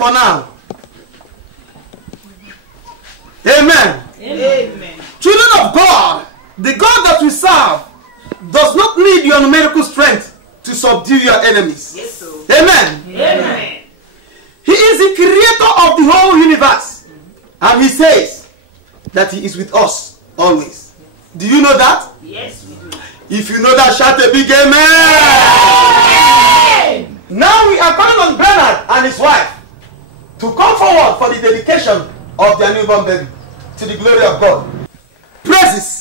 For now. Amen. Amen. Children of God, the God that we serve does not need your numerical strength to subdue your enemies. Yes, sir. Amen. Amen. He is the creator of the whole universe. And he says that he is with us always. Do you know that? Yes, we do. If you know that, shout a big amen. Now we are calling on Bernard and his wife to come forward for the dedication of their newborn baby to the glory of God. Praises.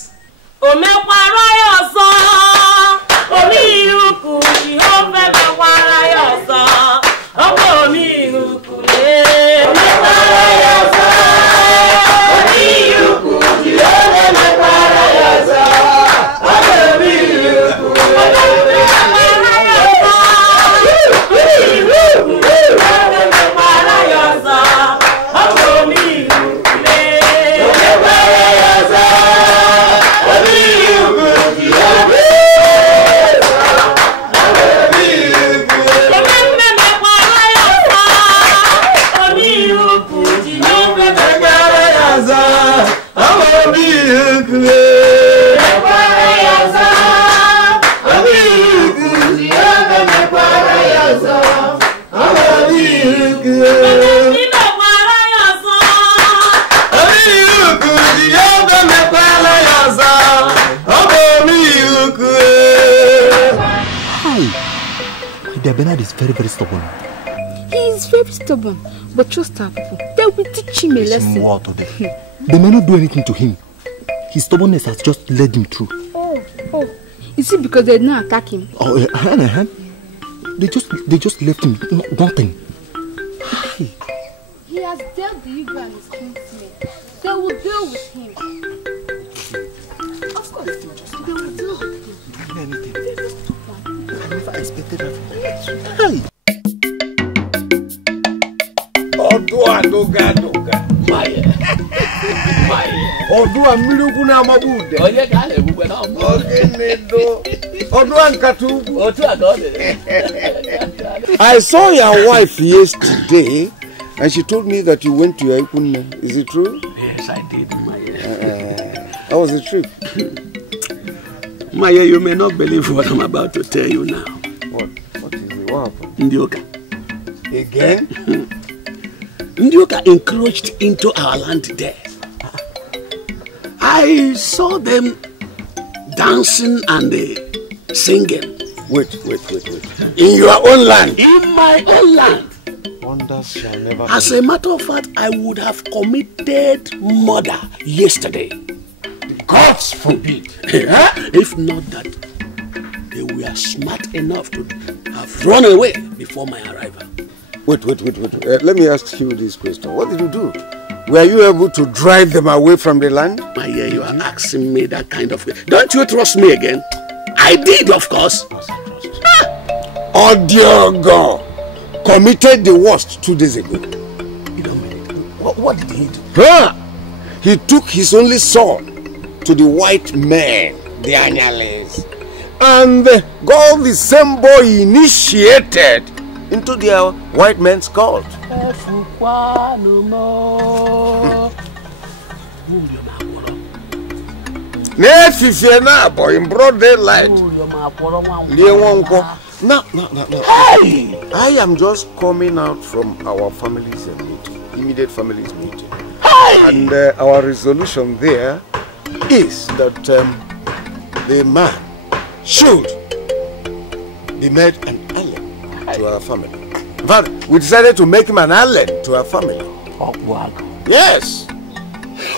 Bernard is very, very stubborn. He is very stubborn, but trust our people. They will teach him a lesson. What today? They may not do anything to him. His stubbornness has just led him through. Oh. Is it because they did not attack him? Oh, they just left him nothing. He has dealt the evil and his kinsmen. They will deal with him. Of course, they will deal with him. Don't do anything. I never expected that. Hey! Oduadoga. Maye. Odua milugu na mabude. Oye kale bugwe na mo. Ogenedo. Odua nkatu. Otu agode. I saw your wife yesterday and she told me that you went to your Ikunne. Is it true? Yes, I did, Maye. How was the trip? Maye, you may not believe what I'm about to tell you now. What is it? What happened? Ndioka. Again? Ndioka encroached into our land there. I saw them dancing and singing. Wait. In your own land? In my own land. Wonders shall never As a matter of fact, I would have committed murder yesterday. Gods forbid. If not that, they were smart enough to have run away before my arrival. Wait. Let me ask you this question. What did you do? Were you able to drive them away from the land? You are asking me that kind of... Don't you trust me again? I did, of course. Odiogo committed the worst 2 days ago. What did he do? Huh? He took his only son to the white men, the Anyales, and got the same boy initiated into their white men's cult. Boy, in broad daylight. No. Hey! I am just coming out from our family's meeting, immediate family's meeting. Hey! And our resolution there is that the man should be made an ally to our family. In fact, we decided to make him an ally to our family. Yes.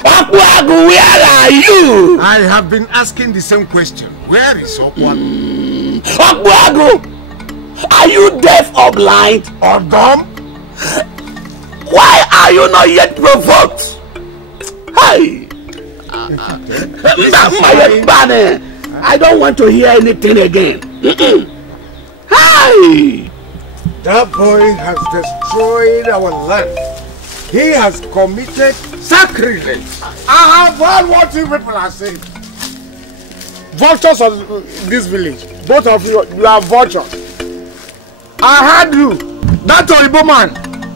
Okwagu, where are you? I have been asking the same question. Where is Okwagu? Okwagu, are you deaf or blind or dumb? Why are you not yet provoked? Hey! I don't want to hear anything again. Hey! That boy has destroyed our land. He has committed sacrilege. I have heard what you people are saying. Vultures of this village. Both of you, you are vultures. I heard you. That Oyibo man,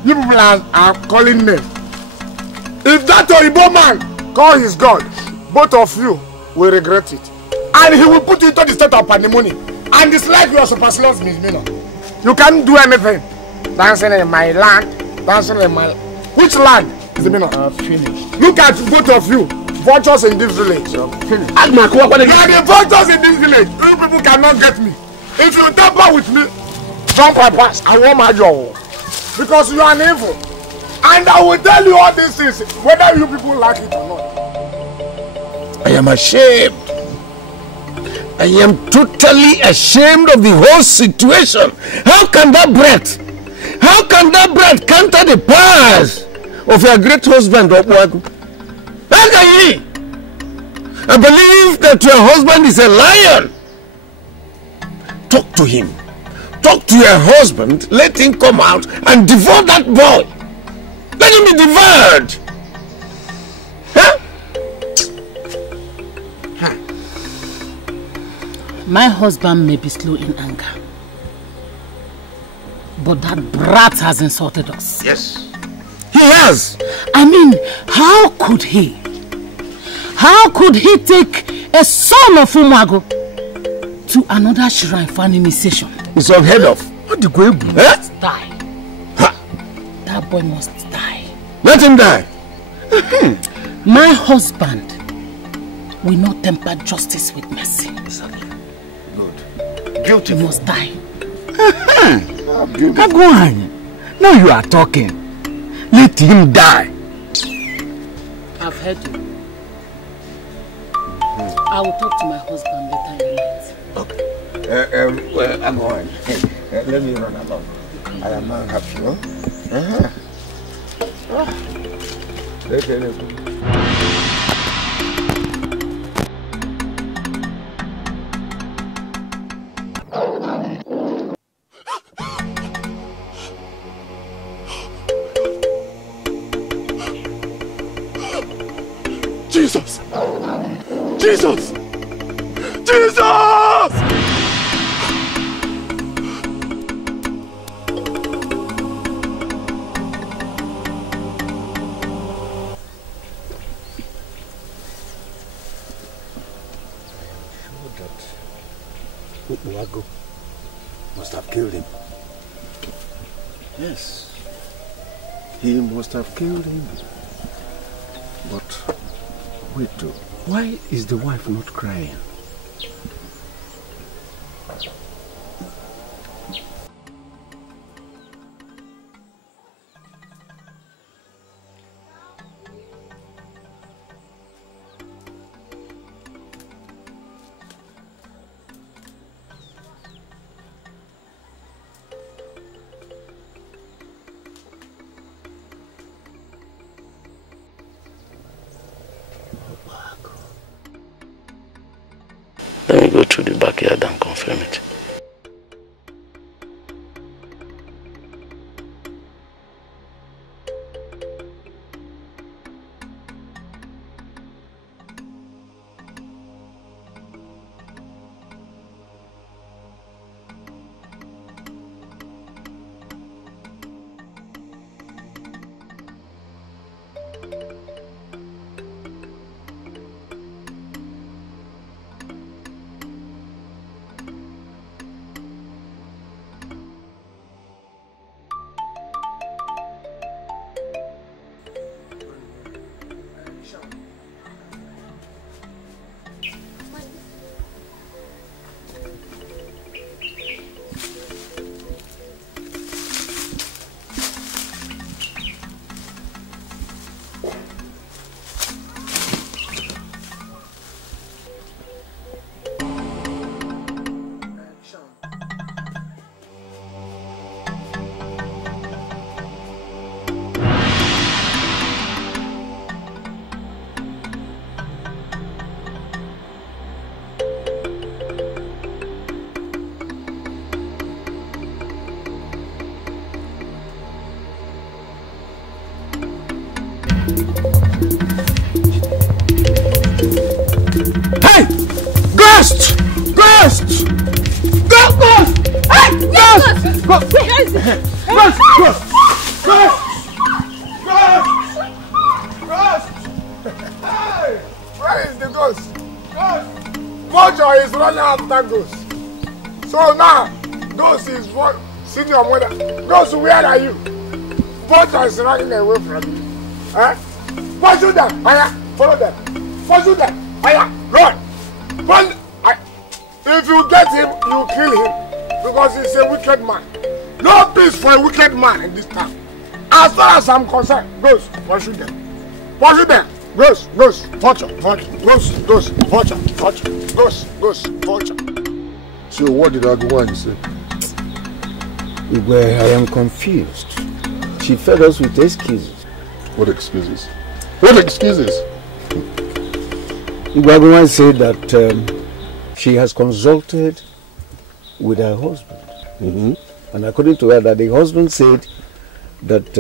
you people are calling me. If that Oyibo man call his God, both of you will regret it. And he will put you into the state of pandemonium. And it's like you are superstitious, Miss Mina. You can't do anything. Dancing in my land, dancing in my... Which land is the Mina? Finished. Look at both of you, vultures in this village. Finished. You are the vultures in this village. You people cannot get me. If you tamper with me, jump my past. I won't mind you. Because you are an evil. And I will tell you all these things, whether you people like it or not. I am ashamed. I am totally ashamed of the whole situation. How can that breath counter the powers of your great husband, Okwagu? How can he? I believe that your husband is a lion. Talk to him. Talk to your husband. Let him come out and devour that boy. Let him be devoured. Huh? My husband may be slow in anger, but that brat has insulted us. Yes, he has. I mean, how could he? How could he take a son of Umago to another shrine for an initiation? It's unheard of. What the grave? Must die. Ha. That boy must die. Let him die. My husband will not temper justice with mercy. Good. Guilty. He must die. Go on. Now you are talking. Let him die. I've heard you. I will talk to my husband later in the night. Okay. Well, I'm going. Let me run along. I am not happy, huh? Let's go. Jesus! Jesus! Jesus! Okwagu must have killed him. Yes. He must have killed him. But wait, why is the wife not crying? Let me go through the backyard and confirm it. Go! Hey! Where is the ghost? Vulture is running after ghost. So now, ghost is seeing your mother. Ghost, where are you? Vulture is running away from you. Eh? Pursue them. Aya, follow them. Pursue them. Aya, run. Run. If you get him, you kill him. Because he's a wicked man. No peace for a wicked man in this town. As far as I'm concerned, ghost, pursue them. Pursue them. Ghost, vulture, ghost, vulture, ghost, vulture. So what did Agwan say? Well, I am confused. She fed us with excuses. What excuses? What excuses? Agwan said that she has consulted with her husband. And according to her, that the husband said that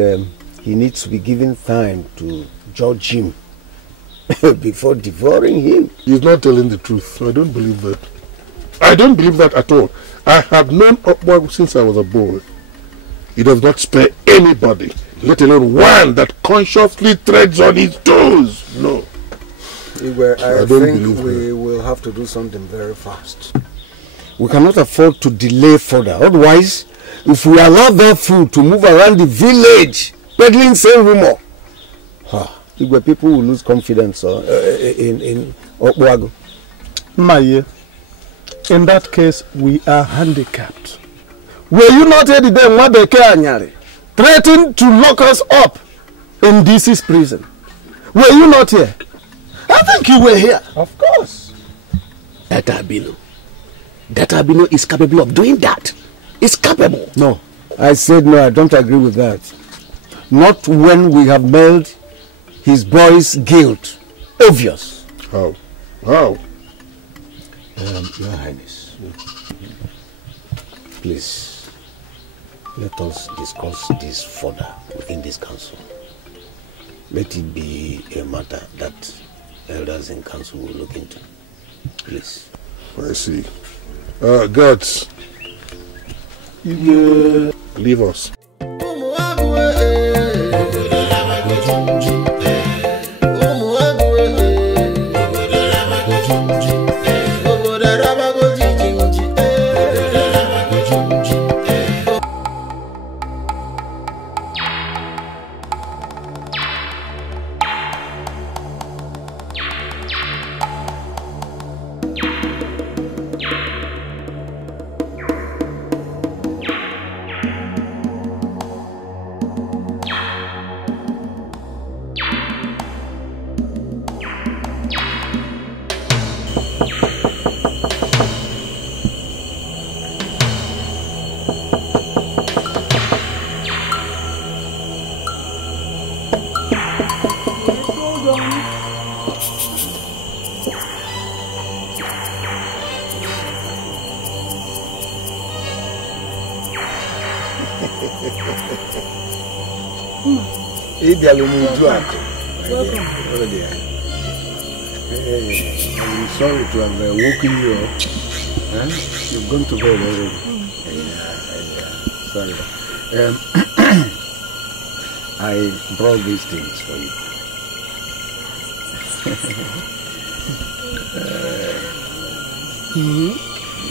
he needs to be given time to judge him before devouring him. He's not telling the truth. I don't believe that. I don't believe that at all. I have known Omo since I was a boy. He does not spare anybody, let alone one that consciously treads on his toes. No. I think we will have to do something very fast. We cannot afford to delay further. Otherwise, if we allow that food to move around the village, peddling same rumor, people will lose confidence in Okwago. Maye, in that case, we are handicapped. Were you not heard them Wadeke Anyari threatened to lock us up in DC's prison? Were you not here? I think you were here. Of course. That Abino is capable of doing that. It's capable. No. I said no, I don't agree with that. Not when we have made his boy's guilt obvious. How? Your Highness, please, let us discuss this further within this council. Let it be a matter that elders in council will look into. Please. I see. Guards, leave us. Welcome. Hey, I'm sorry to have woken you up. Huh? You've gone to bed already. Sorry. I brought these things for you.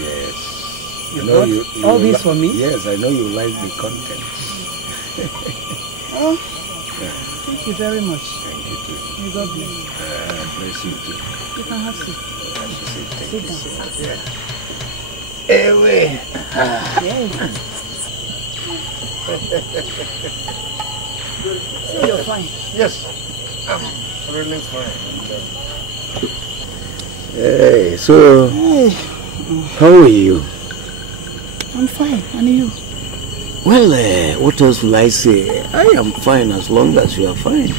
Yes. You brought all these for me? Yes, I know you like the contents. Thank you very much. Thank you too. May God bless. Bless you too. You can have seat. Sit down. Anyway. So you're fine? Yes, I'm really fine. Hey, so how are you? I'm fine. And you? Well, what else will I say? I am fine as long as you are fine.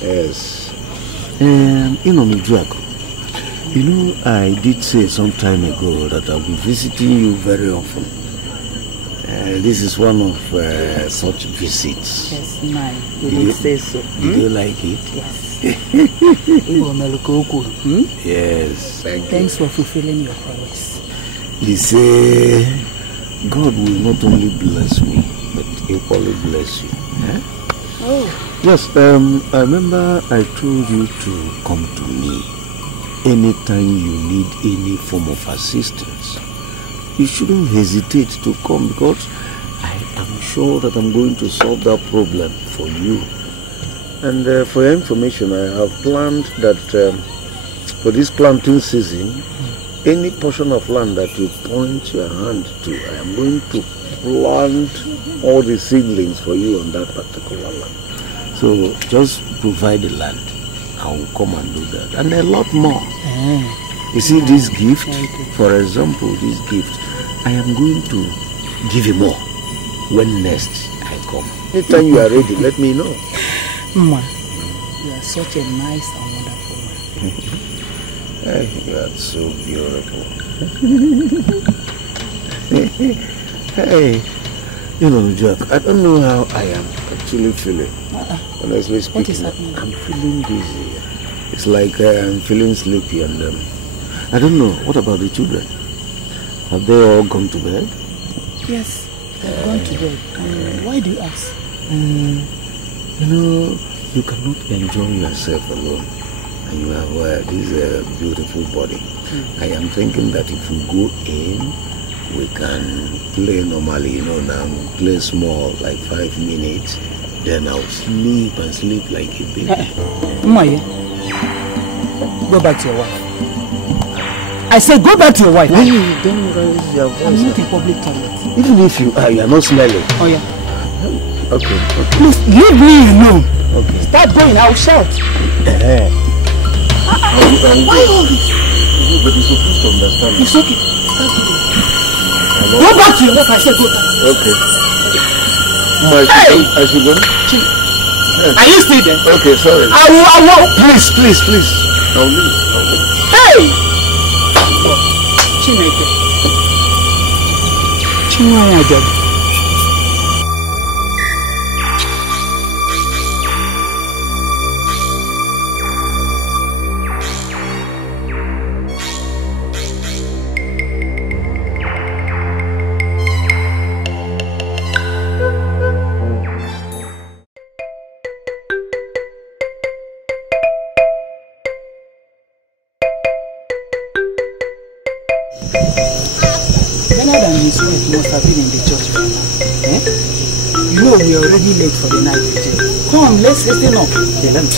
Yes. You know, I did say some time ago that I'll be visiting you very often. This is one of such visits. Yes, mine. You did say so. Did you like it? Yes. Yes. Thanks for fulfilling your promise. They say God will not only bless me, but equally bless you. Eh? Oh. Yes, I remember I told you to come to me anytime you need any form of assistance. You shouldn't hesitate to come because I am sure that I'm going to solve that problem for you. And for your information, I have planned that for this planting season, any portion of land that you point your hand to, I am going to plant all the seedlings for you on that particular land. So just provide the land. I will come and do that. And a lot more. You see this gift, for example, this gift, I am going to give you more when next I come. Anytime you are ready, let me know. Ma, you are such a nice and wonderful man. Hey, you are so beautiful. Hey, you know, Jack, I don't know how I am actually feeling. Honestly speaking, what is happening? I'm feeling dizzy. It's like I'm feeling sleepy and I don't know. What about the children? Have they all gone to bed? Yes, they've gone to bed. Why do you ask? You know, you cannot enjoy yourself alone. And you have this beautiful body. I am thinking that if we go in, we can play normally, you know, now play small, like 5 minutes. Then I'll sleep and sleep like a baby. Maya, go back to your wife. I said go back to your wife. Hey, don't raise your voice. I'm not a public toilet. Even if you are not smelling. Oh yeah. Okay. Please leave me alone. Okay. Start going, I'll shout. Why all this? But you're supposed to understand. It's okay. Go back to your wife. I said go back. Okay. I should go? Yes. Are you still there? Okay, sorry. I will. Please. I'll leave. Hey! Chineke. Chinwanya Jabi. His wife must have been in the church by now. Eh? You know we are already late for the night vigil. Come, let's hasten up. Okay, let me.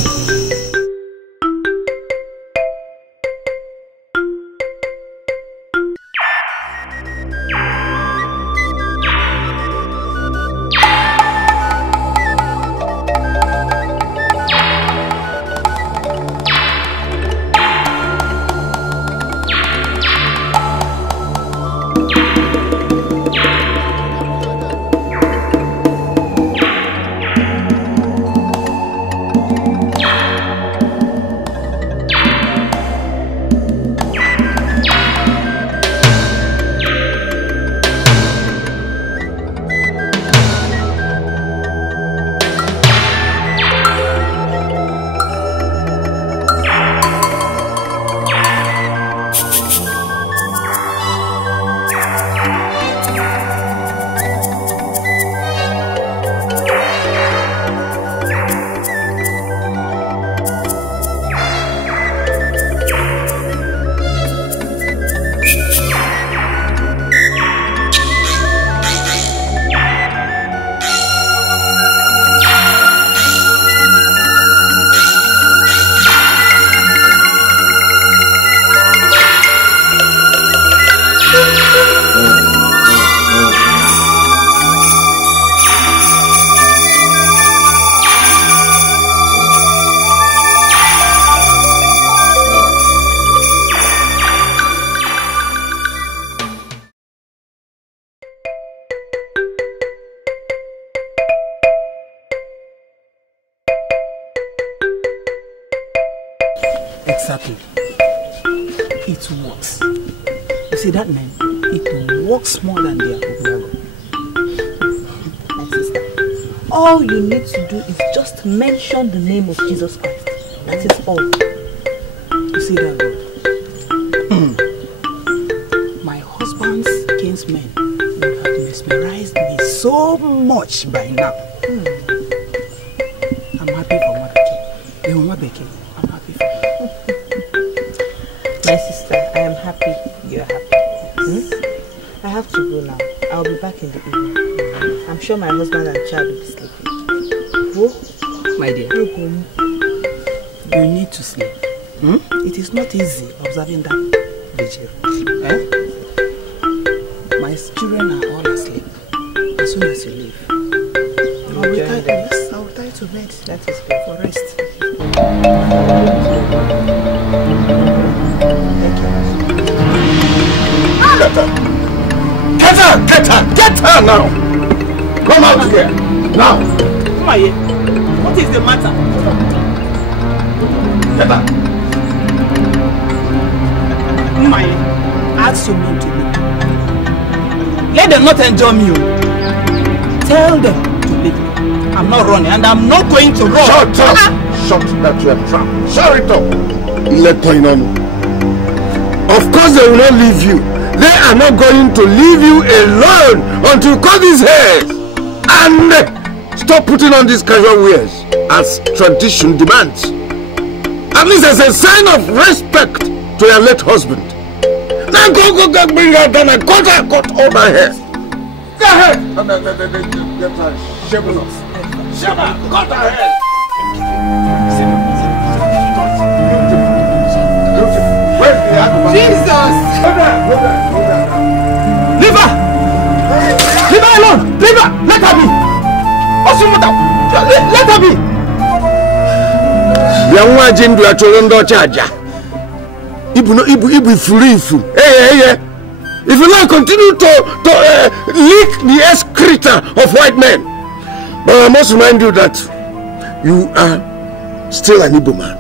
Exactly. It works. You see that, man? It works more than their Obiago. My sister, all you need to do is just mention the name of Jesus Christ. That is all. You see that, God? My husband's kinsmen will have much by now. I'm happy for Nwabeke. I'm happy for you. My sister, I am happy you're happy. I have to go now. I'll be back in the evening. I'm sure my husband and child will be sleeping. Whoa. My dear, you need to sleep. It is not easy observing that vigil. My children are all asleep. As soon as you leave, I'll tie to bed. That is good for rest. Get her now! Come out here now! Come on here. What is the matter? Get her! Come on here. Ask your men to leave. Let them not enjoy me. Tell them to leave me. I'm not running and I'm not going to run. Shut up! Shut that your trap. Shut it up! Let her know. Of course they will not leave you. They are not going to leave you alone until you cut his hair. And stop putting on these casual wears as tradition demands. At least as a sign of respect to your late husband. Now go, bring her down and cut all my hair. Go ahead. Get her shaven off. Shave her, cut her hair. Jesus! Leave her! Leave her alone! Leave her! Let her be! Let her be! Young Wajin do a Tolondo charger. Ibu free. Hey. If you not continue to lick the excreta of white men. But I must remind you that you are still an Igbo man.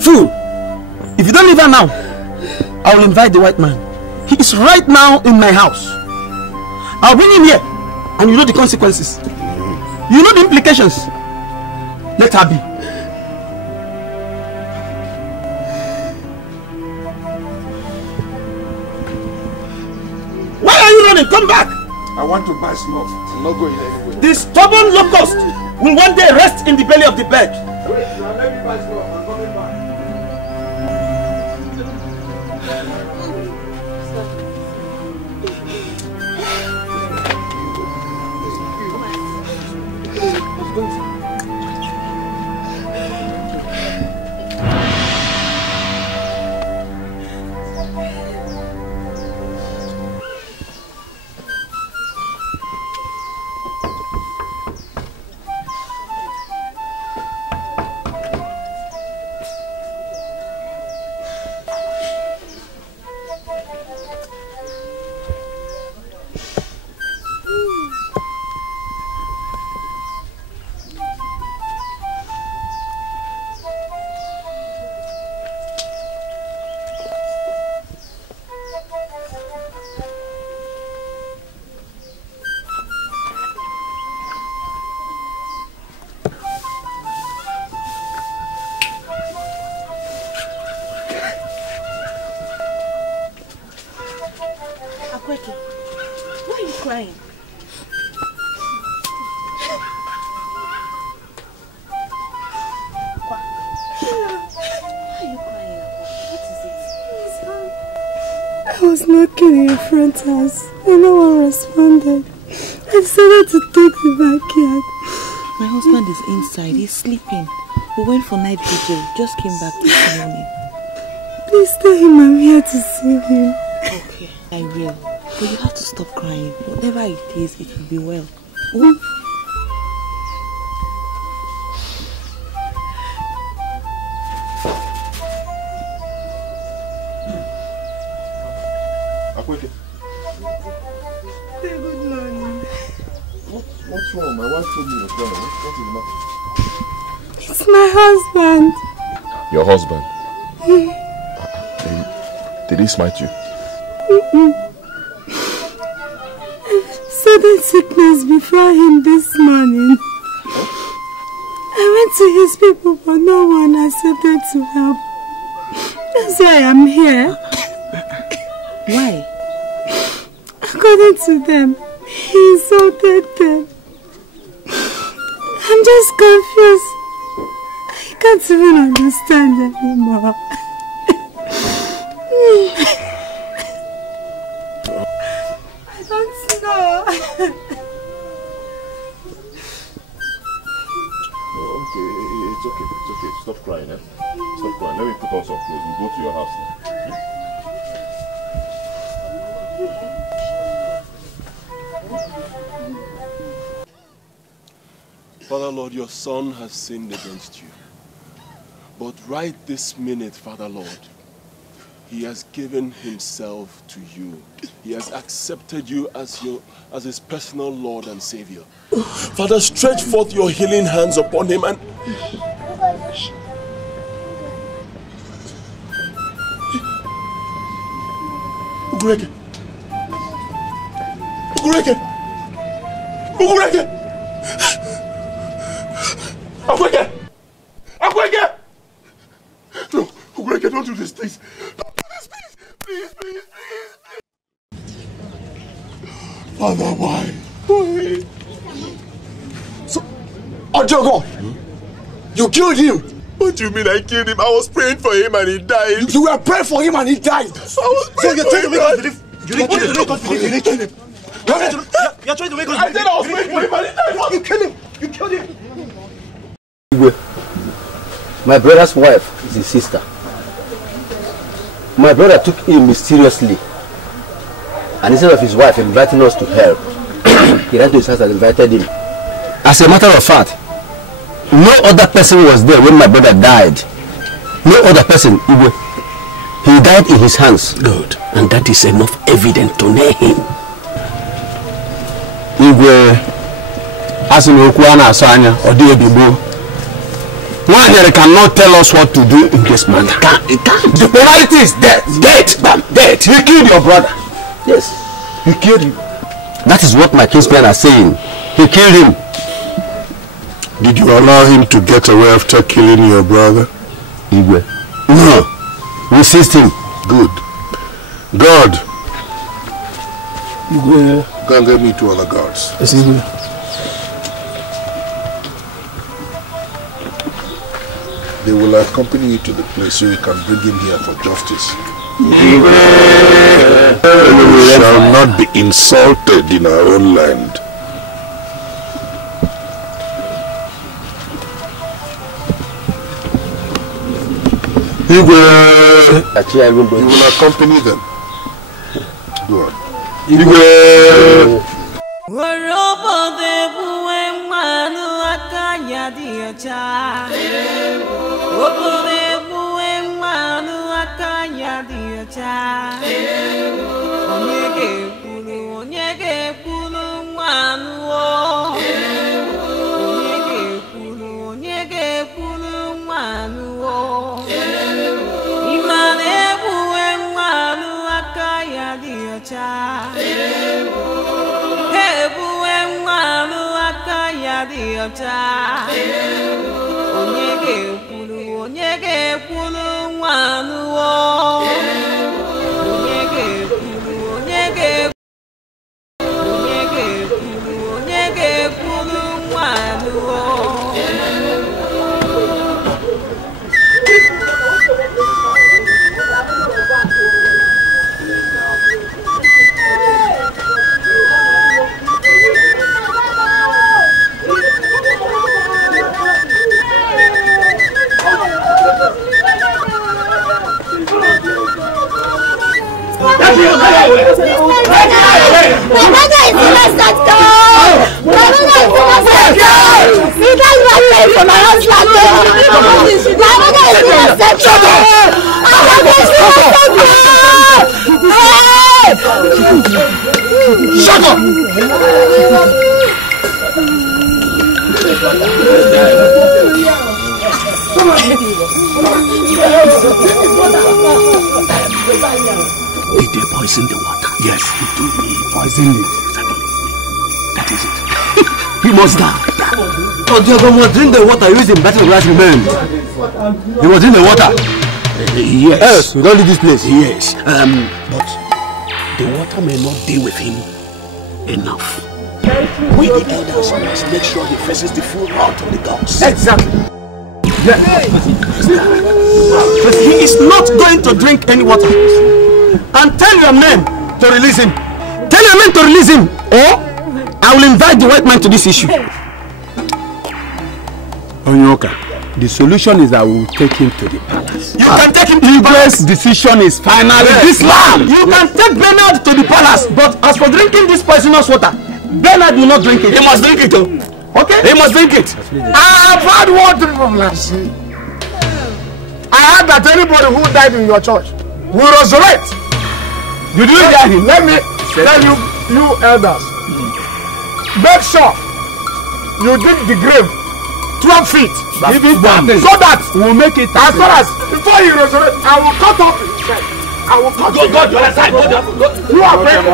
Fool! If you don't leave her now, I will invite the white man. He is right now in my house. I'll bring him here. And you know the consequences. You know the implications. Let her be. Why are you running? Come back. I want to buy smoke. I'm not going anywhere. The stubborn locust will one day rest in the belly of the bird. Wait, let me buy smoke. I'm coming back. Why are you crying? Why are you crying? What is it? I was knocking in your front house and no one responded. I decided to take the backyard. My husband is inside. He's sleeping. We went for night vigil. Just came back this morning. Please tell him I'm here to see him. Okay, I will. But you have to stop crying. Whatever it is, it will be well. Oh. Good morning. What's wrong? My wife told me you're gone. What is the matter? It's my husband. Your husband? Did he smite you? Sudden sickness before him this morning. I went to his people, but no one accepted to help. That's why I'm here. Why? According to them, he insulted them. I'm just confused. I can't even understand anymore. I don't know. Okay, it's okay. Stop crying, eh? Stop crying. Let me put on some clothes. We'll go to your house now. Father Lord, your son has sinned against you. But right this minute, Father Lord, he has given himself to you. He has accepted you as his personal Lord and Savior. Father, stretch forth your healing hands upon him and... Ugureke! Ugureke! Ugureke! Ugureke! Ugureke! No, Ugureke, don't do this, please. Don't do this, please. Please. Father, why? Why? So, Ojogo, you killed him. What do you mean I killed him? I was praying for him and he died. You were praying for him and he died. So you're trying to make us believe you didn't kill him. You're trying to make us believe. I said I was praying for him and he died. You killed him. You killed him. My brother's wife is his sister. My brother took him mysteriously, and instead of his wife inviting us to help, he ran to his house and invited him. As a matter of fact, no other person was there when my brother died. No other person. He died in his hands. Good. And that is enough evidence to nail him. Igwe, Asimokwana Asanya, Odiyebibo. One here cannot tell us what to do in this matter. It can't. The penalty is death. Death, bam, death. He killed your brother. Yes, he killed him. That is what my kinsmen are saying. He killed him. Did you allow him to get away after killing your brother? Igwe. No. We seized him. Good. God. Igwe. Go and get me two other guards. Yes, Igwe. They will accompany you to the place so you can bring him here for justice. You shall not be insulted in our own land. You will accompany them. Go Shut up! Did they poison the water? Yes, he poisoned it. Exactly. That is it. He must die. Oh, Diogo was drink the water using battle glass remain. He was in the water. Yes. Yes, we don't leave this place. Yes. But the water may not be with him enough. We the elders must make sure he faces the full wrath of the gods. Exactly. Yeah. But he is not going to drink any water. And tell your men to release him. Tell your men to release him, or I will invite the white man to this issue. Onyoka, the solution is that we will take him to the palace. You can take him to the palace. Decision is final. This land. You can take Bernard to the palace, but as for drinking this poisonous water, Bernard will not drink it. He must drink it. Okay? He must drink it. I have heard word from Lassie. I heard that anybody who died in your church will resurrect. Did you hear him? Let me tell you, you elders, make sure you dig the grave 12 feet. So that we'll make it as far as before you resurrect, I will cut off his head. I will cut Go to the other side. You are breaking.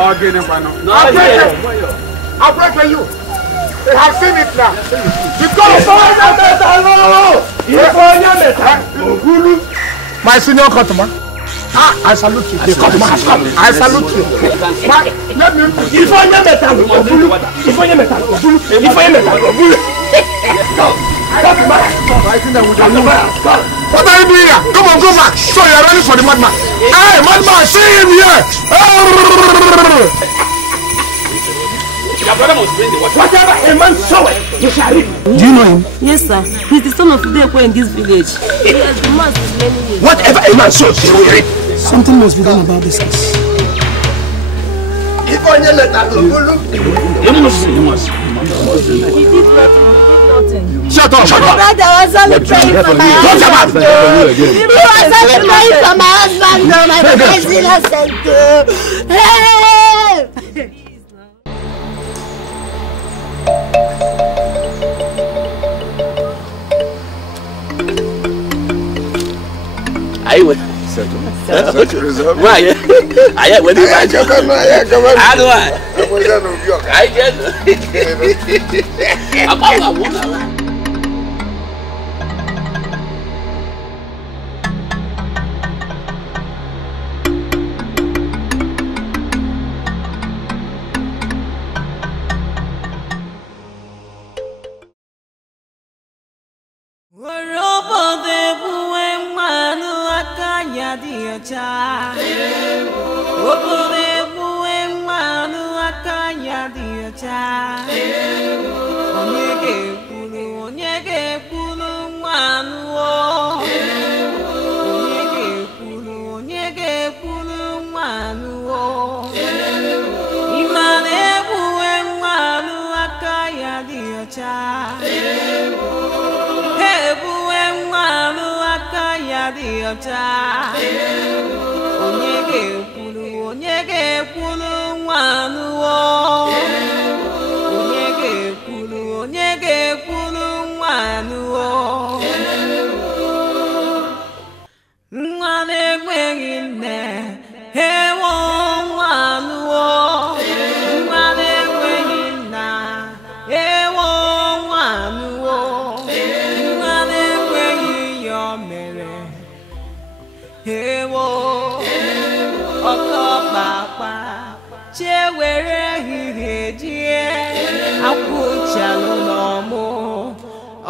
I'll break you. They have seen it now. My senior customer. I salute you. The customer has come. I salute you. Let me. What are you doing here? Come on, go back. So you are ready for the madman. Hey, madman, see him here. Your brother must bring the water. Whatever a man soweth, he shall reap. Do you know him? Yes, sir. He's the son of Dikeh in this village. He has been masked for many years. Whatever a man sows, he will reap. Something must be done about this case. You must. He did nothing. Shut up. My brother was only praying for my husband. He was only praying for my husband. My brother is innocent. Hey! I will. Why? I am with you. I do. I just.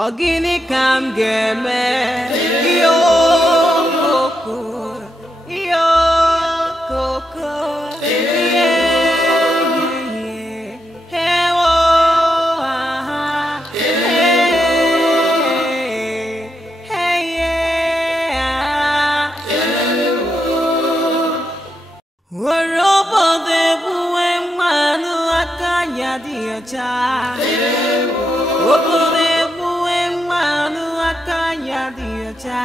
Ogini kam geme yo koko hewo worobo de buwe manu akanya diocha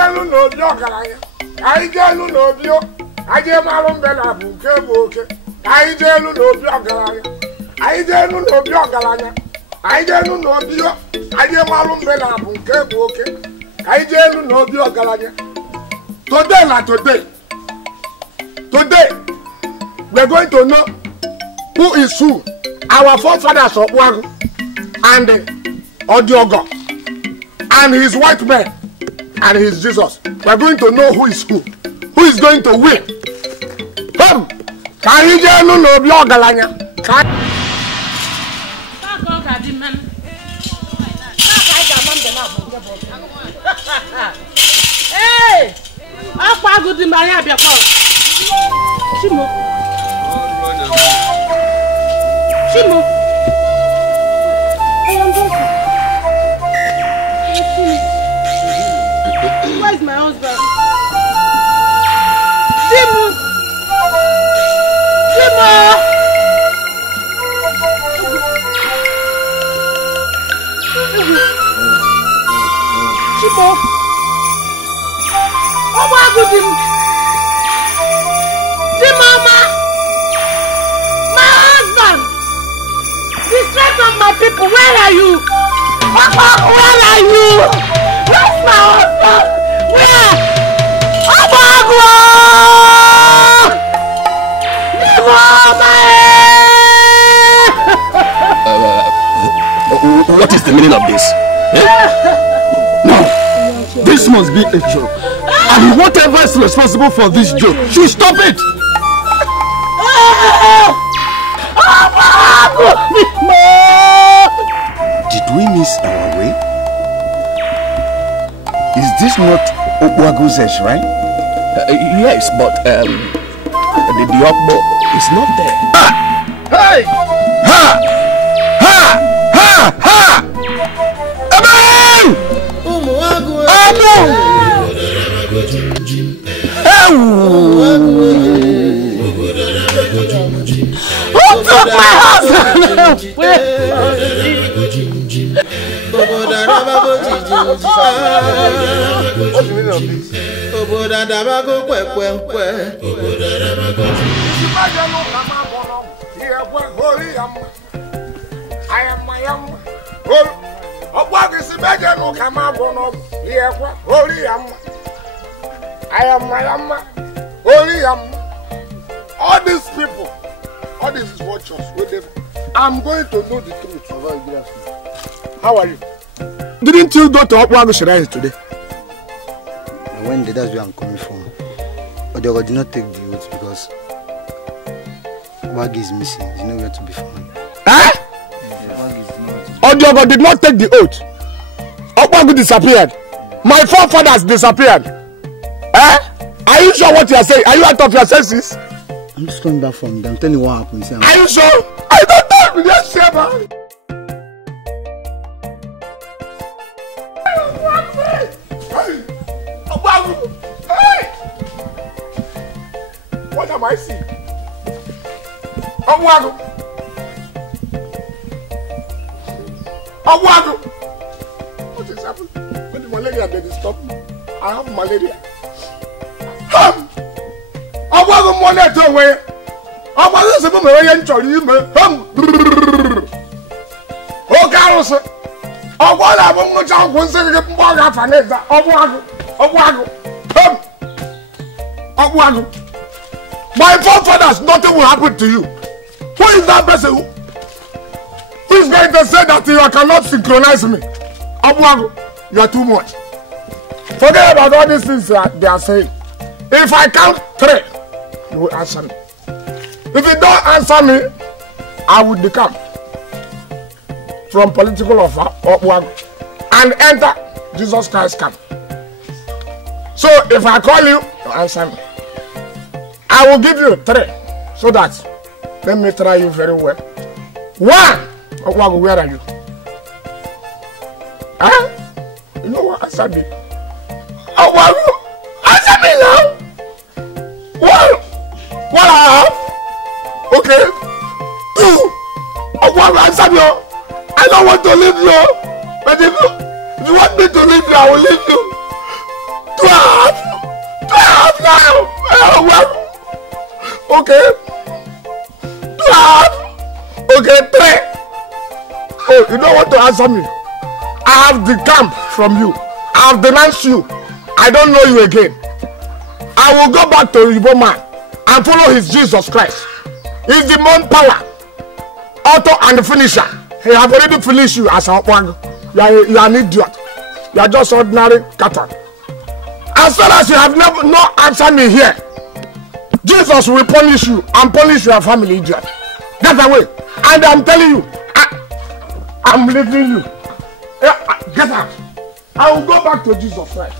Aijelu no bi ogaranya. Aijelu no bi o. Aje malum bela buke buke. Aijelu no bi ogaranya. Aijelu no bi ogaranya. Aijelu no bi o. Aje malum bela buke buke. Aijelu no bi ogaranya. Today na today. Today we are going to know who is who our forefathers and Odiogo and his white man and his Jesus. We are going to know who is who is going to win. Come, can you just know blog Galanya? Hey, how good in my happy Shimo. Shimo. Where's my husband? Shimo. Shimo. Shimo. Oh my goodness. Mama, my husband, the strength of my people, where are you? Papa, where are you? Where's my husband? Where? What is the meaning of this? No, this must be a joke. And whatever is responsible for this joke should stop it. Did we miss our way? Is this not Okwago's shrine? Yes, but the Okbo is not there. Hey! Ha! Ha! Ha! Ha! Amen! Who took my husband? What's the meaning of this? All these people, all these watchers with them, I'm going to know the truth. How are you? Didn't you go to Okwago Shrine today? I went there, that's where I'm coming from. Odiogo did not take the oath because Okwago is missing. He's nowhere to be found. Eh? Odiogo did not take the oath. Okwago disappeared. My forefathers disappeared. Eh? Are you sure what you are saying? Are you out of your senses? I'm just coming back from them. Tell me what happened. Are you sure? I don't know. Just say about it. Hey! What am I seeing? Okwago! Okwago! What is happening? When the malaria baby stop me, I have malaria. Okwago money to away. Okwago se mo me yen chori me. Oh Carlos. Okwago mo mo cha ko se ke mbo ga fa neza. Okwago. Okwago. My forefathers, nothing will happen to you. Who is that person who is going to say that you cannot synchronize me? Okwago, you are too much. Forget about all these things they are saying. If I count 3, you will answer me. If you don't answer me, I will decamp from political offer Okwago and enter Jesus Christ's camp. So if I call you, you answer me. I will give you 3 so that let me try you very well. 1, Okwago, where are you? Huh? You know what? Answer me. Okwago, answer me now. 1, what I have? Okay. 2, Okwago, answer me. I don't want to leave you, but if you want me to leave you, I will leave you. 12 now. Well, okay. 12. Okay, 3. Oh, you don't want to answer me. I have decamped from you. I have denounced you. I don't know you again. I will go back to Igbo man and follow his Jesus Christ. He's the main power. author and finisher. He have already finished you as a one. You are an idiot. You are just ordinary cattle. As far as you have never not answered me here, Jesus will punish you and punish your family, idiot. Get away. And I'm telling you, I'm leaving you. Get out. I will go back to Jesus Christ.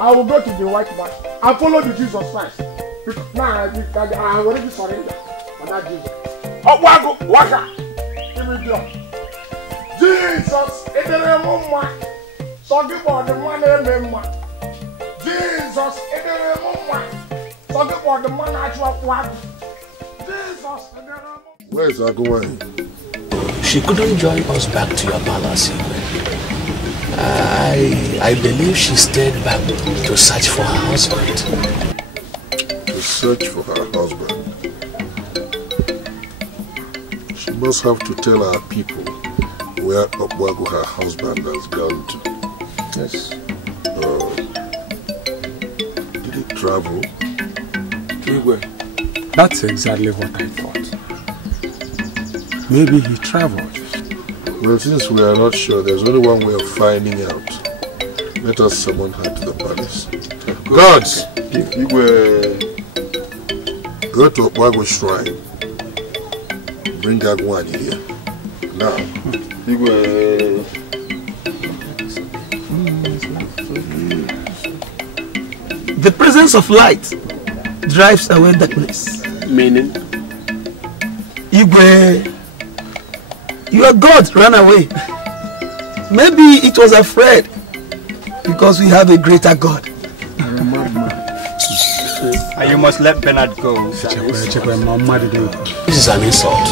I will go to the white man and follow the Jesus Christ. Because now I already surrendered for that Jesus. Oh, waka. Give me job. Jesus, it is a woman. So give all the money, Jesus, it is a woman. So give all the money I want. Jesus, it is a woman. Where is Agawai? She couldn't join us back to your palace. I believe she stayed back to search for her husband. To search for her husband? She must have to tell our people where Obwago, her husband, has gone to. Yes. Did he travel? That's exactly what I thought. Maybe he traveled. Well, since we are not sure, there's only one way of finding out. Let us summon her to the palace. Gods! Go to Obwago Shrine. Bring Agwani here. Now. The presence of light drives away darkness. Meaning? Igwe, your God ran away. Maybe it was afraid because we have a greater God. And you must let Bernard go. This is an insult.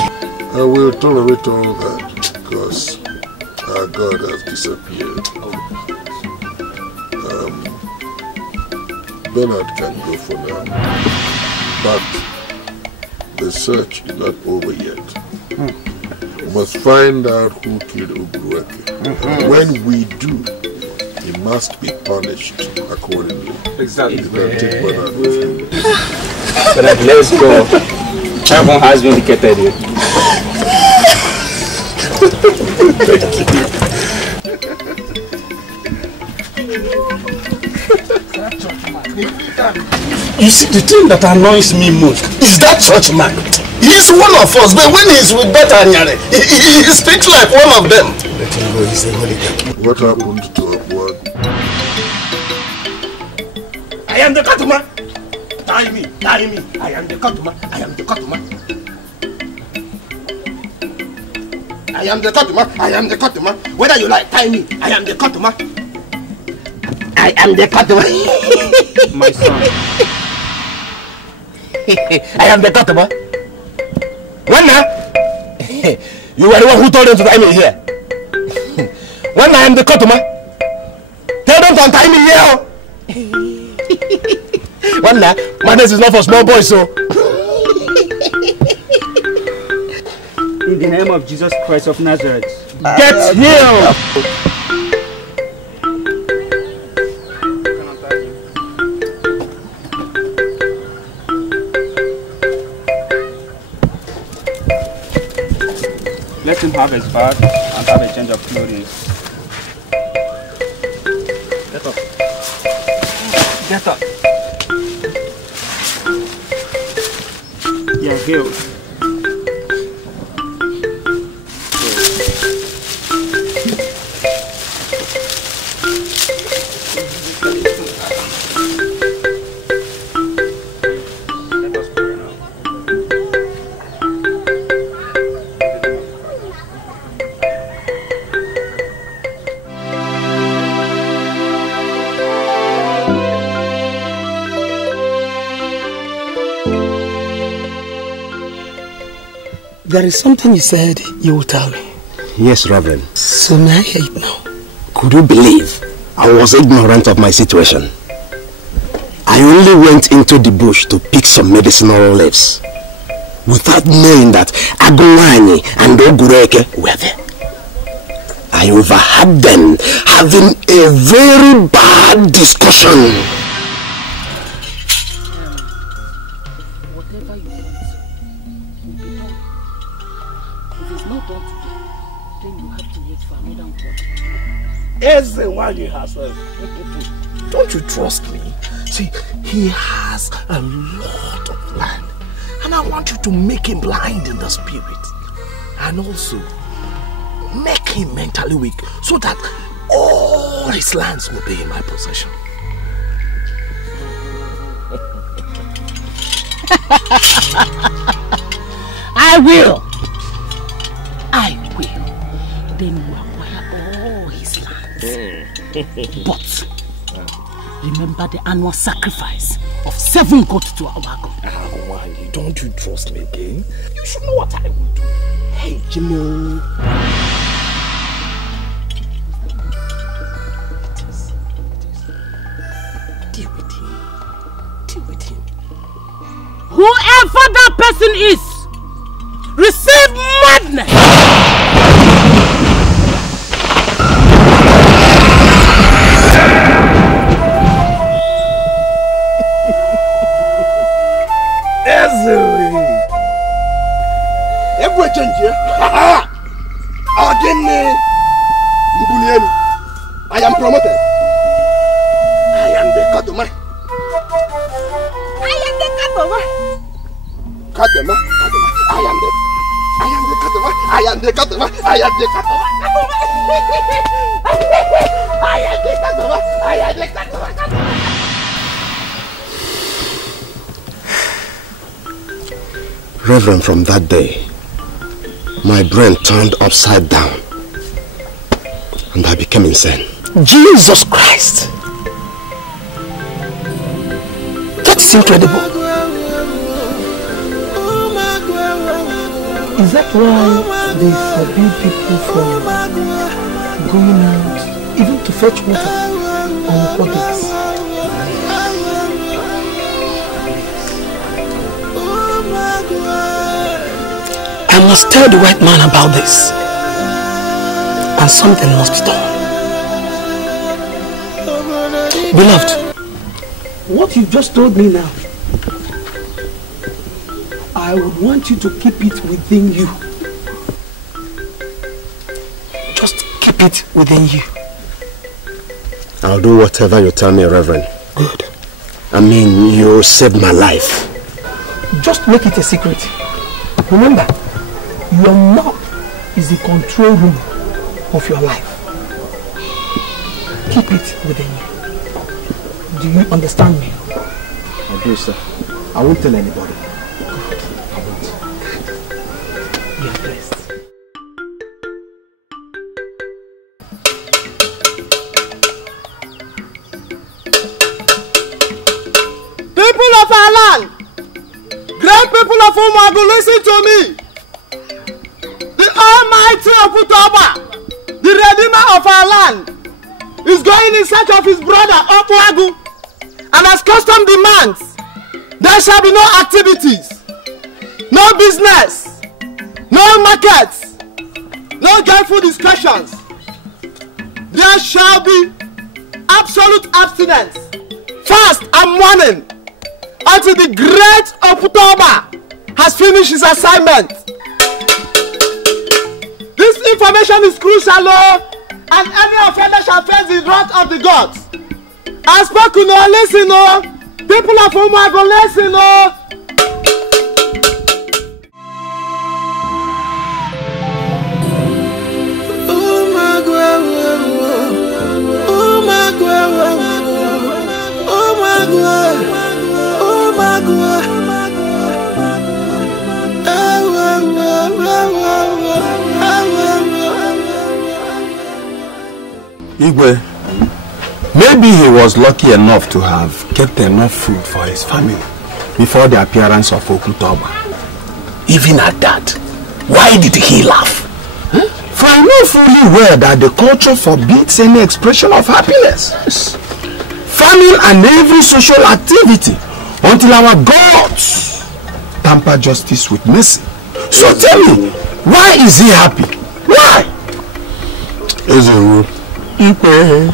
I will tolerate all that because our God has disappeared. Bernard can go for now. But the search is not over yet. We must find out who killed Ugurueke. When we do, he must be punished accordingly. Exactly. You can take Bernard with you. Bernard, let's go. Everyone has vindicated you. You see, the thing that annoys me most is that church man. He's one of us, but when he's with Beta Anyare, he speaks like one of them. Let him go, he's a hooligan. What happened to Upward? I am the Katuma. Tie me. I am the Katuma. I am the Katuma. Whether you like, tie me. I am the Katuma. I am the Katuma. My son. I am the Katuma. When now? You were the one who told them to tie me here. When I am the Katuma, tell them to untie me here. When now? Madness is not for small boys, so. In the name of Jesus Christ of Nazareth, get healed. let him have his bath and have a change of clothing. Get up. Get up. You're healed. There is something you said you will tell me. Yes, Reverend. So may I hear it now? Could you believe I was ignorant of my situation? I only went into the bush to pick some medicinal leaves without knowing that Agawani and Ogureke were there. I overheard them having a very bad discussion. Whatever you want will be done. If it's Everyone herself. Don't you trust me? See, he has a lot of land. And I want you to make him blind in the spirit. And also, make him mentally weak so that all his lands will be in my possession. I will. Then we acquire all his lands. But remember the annual sacrifice of 7 goats to our God. Why? Don't you trust me again? You should know what I will do. Hey, Jimmy. Deal with him. Whoever that person is, receive madness. I am promoted. I am the customer. I am the customer. Customer. I am the customer. I am the customer. I am the customer. I am the customer. I am the customer. Reverend, from that day, my brain turned upside down and I became insane. Jesus Christ! That's incredible. Is that why they forbid people from going out, even to fetch water on publics? I must tell the white man about this, and something must be done. Beloved, what you just told me now, I would want you to keep it within you. Just keep it within you. I'll do whatever you tell me, Reverend. Good. I mean, you saved my life. Just make it a secret. Remember, your mouth is the control room of your life. Keep it within you. Do you understand me? I do, sir. I won't tell anybody. I won't. You are blessed. People of our land, great people of Umagu, listen to me. The Almighty Oputoba, the Redeemer of our land, is going in search of his brother Okuagu, and as custom demands, there shall be no activities, no business, no markets, no joyful discussions. There shall be absolute abstinence, fast and mourning, until the great Oputoba has finished his assignment. This information is crucial, and any offender shall face the wrath of the gods. I spoke, listen, people of Umagu, listen, Igwe, maybe he was lucky enough to have kept enough food for his family before the appearance of Okutoba. Even at that, why did he laugh? Huh? For I know fully well that the culture forbids any expression of happiness. Yes. Famine and every social activity until our gods tamper justice with mercy. So tell me, why is he happy? Why? Igwe,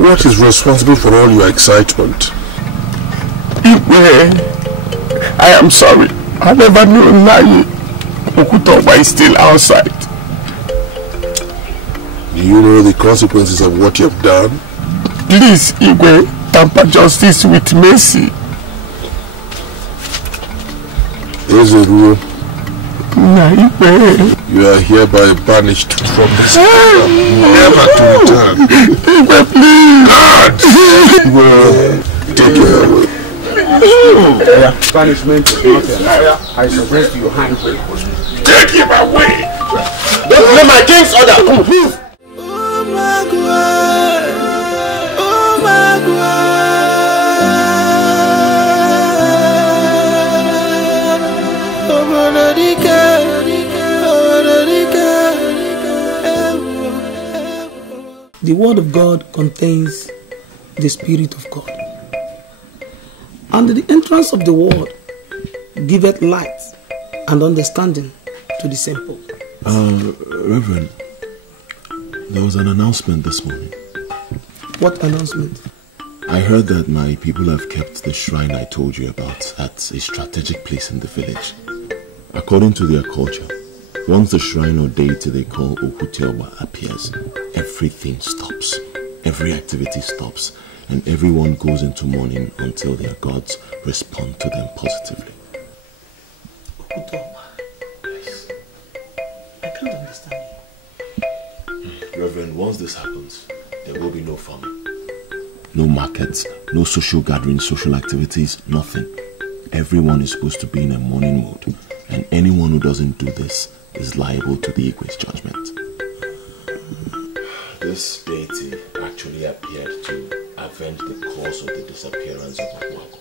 what is responsible for all your excitement? Igwe, I am sorry. I never knew Okutoba is still outside. Do you know the consequences of what you have done? Please, Igwe, tamper justice with mercy. Here's a rule. Igwe. You are hereby banished from this kingdom, never to return. Igwe, please. Well, take it away. Punishment is not enough. I suggest you hang him. Take him away! Don't let my king's order. Come, move! The word of God contains the Spirit of God. And the entrance of the word giveth light and understanding to the simple. Reverend, there was an announcement this morning. What announcement? I heard that my people have kept the shrine I told you about at a strategic place in the village. According to their culture, once the shrine or deity they call Okuteoba appears, everything stops. Every activity stops, and everyone goes into mourning until their gods respond to them positively. Okuteoba? Yes. I can't understand you. Reverend, once this happens, there will be no farming. No markets, no social gatherings, social activities, nothing. Everyone is supposed to be in a mourning mode, and anyone who doesn't do this is liable to the Igwe's judgment. This deity actually appeared to avenge the cause of the disappearance of Akwago.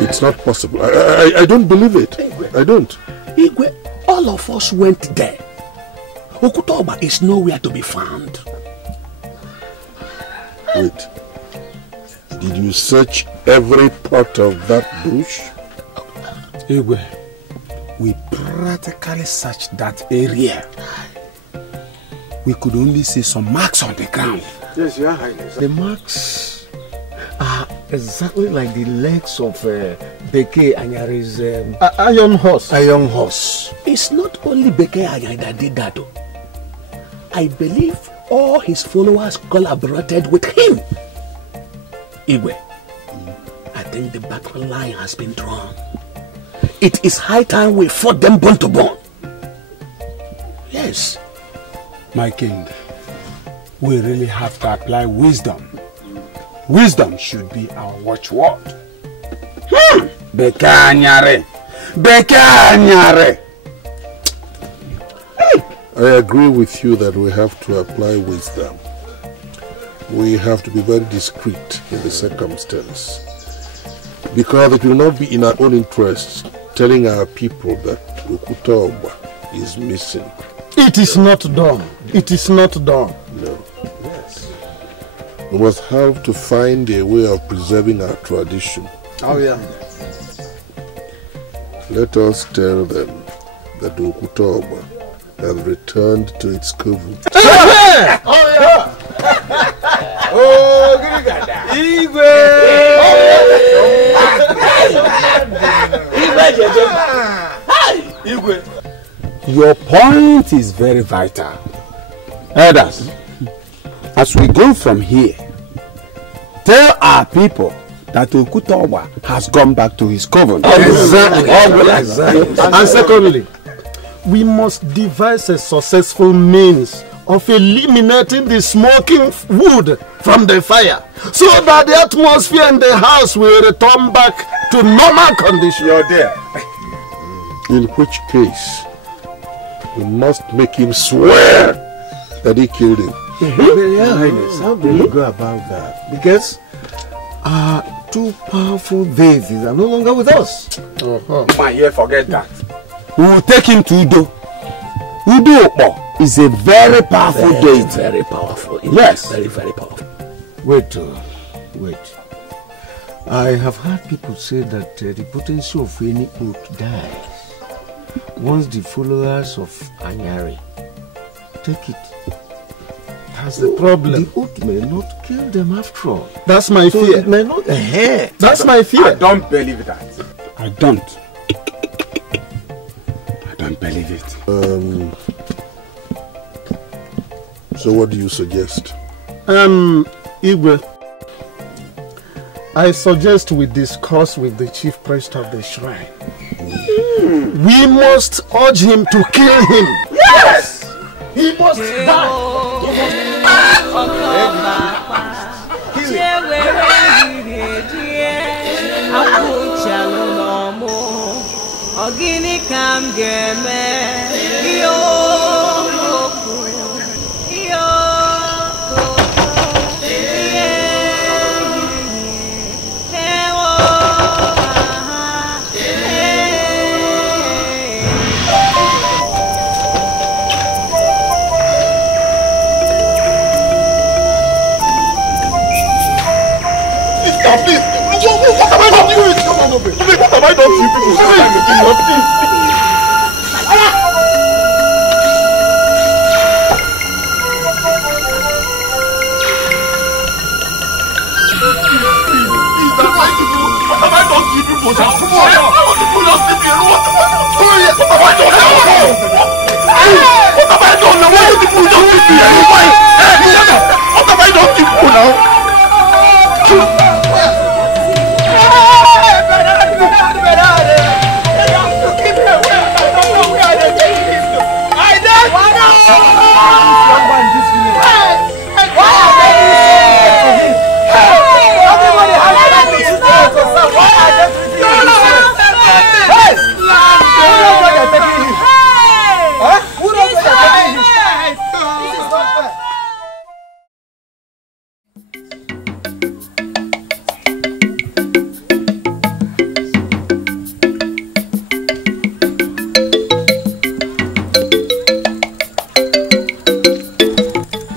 It's not possible. I don't believe it. I don't. Igwe, all of us went there. Okutoba is nowhere to be found. Wait. Did you search every part of that bush? Igwe, we practically searched that area. We could only see some marks on the ground. Yes, Your Highness. The marks are exactly like the legs of Dikeh Anyare's iron horse. Iron horse. It's not only Dikeh Anyare that did that. I believe all his followers collaborated with him. Igwe, I think the battle line has been drawn. It is high time we fought them bone to bone. Yes. My king, we really have to apply wisdom. Wisdom should be our watchword. Dikeh Anyare! Dikeh Anyare! I agree with you that we have to apply wisdom. We have to be very discreet in the circumstance. Because it will not be in our own interests telling our people that Okutoba is missing. It is not done. It is not done. No. Yes. We must have to find a way of preserving our tradition. Oh, yeah. Let us tell them that Okutoba has returned to its coven. Oh, yeah! Oh, Igwe! Igwe! Your point is very vital. Elders, as we go from here, tell our people that Okutowa has gone back to his coven. Exactly. And secondly, we must devise a successful means of eliminating the smoking wood from the fire, so that the atmosphere in the house will return back to normal condition. You're there. In which case, we must make him swear that he killed him. Your Highness, how do you go about that? Because our two powerful deities are no longer with us. My here, forget that. We will take him to Udo. Udo is a very powerful deity. Very powerful. Yes. Very, very powerful. Wait. I have heard people say that the potency of any oath dies once the followers of Anyari take it. That's the problem. The oath may not kill them after all. That's my fear. It may not. That's my fear. I don't believe that. I don't believe it. So what do you suggest? Igwe, I suggest we discuss with the chief priest of the shrine. We must urge him to kill him. Yes! He must die. He must Please, what have I done to you? Come on, Obe. What have I done to you people? What have I done to you people? I want to pull us in here. What have I done? What have I done? Why do people just leave me here? Why? What have I done to you people now?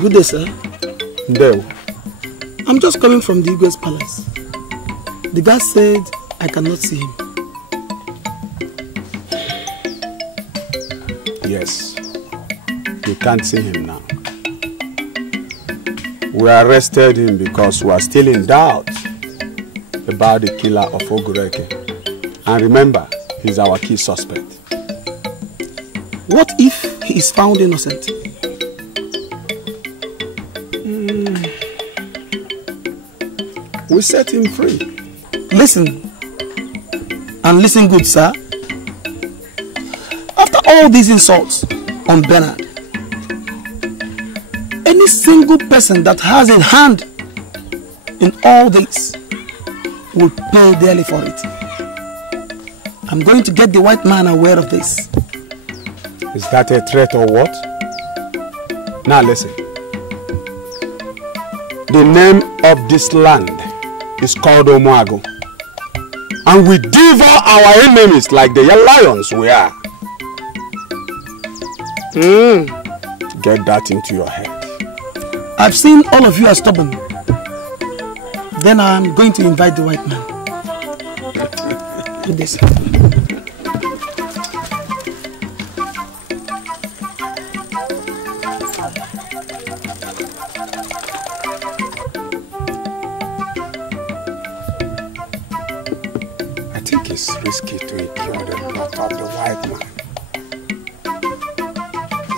Good day, sir. No. I'm just coming from the Igwe's palace. The guard said I cannot see him. Yes. You can't see him now. We arrested him because we are still in doubt about the killer of Ogureke. And remember, he's our key suspect. What if he is found innocent? We set him free. Listen, and listen good, sir. After all these insults on Bernard, any single person that has a hand in all this will pay dearly for it. I'm going to get the white man aware of this. Is that a threat or what? Now listen. The name of this land is called Omoago. And we devour our enemies like the lions we are. Get that into your head. I've seen all of you are stubborn. Then I'm going to invite the white man. Good day, sir. It's risky to ignore the blood of the white man.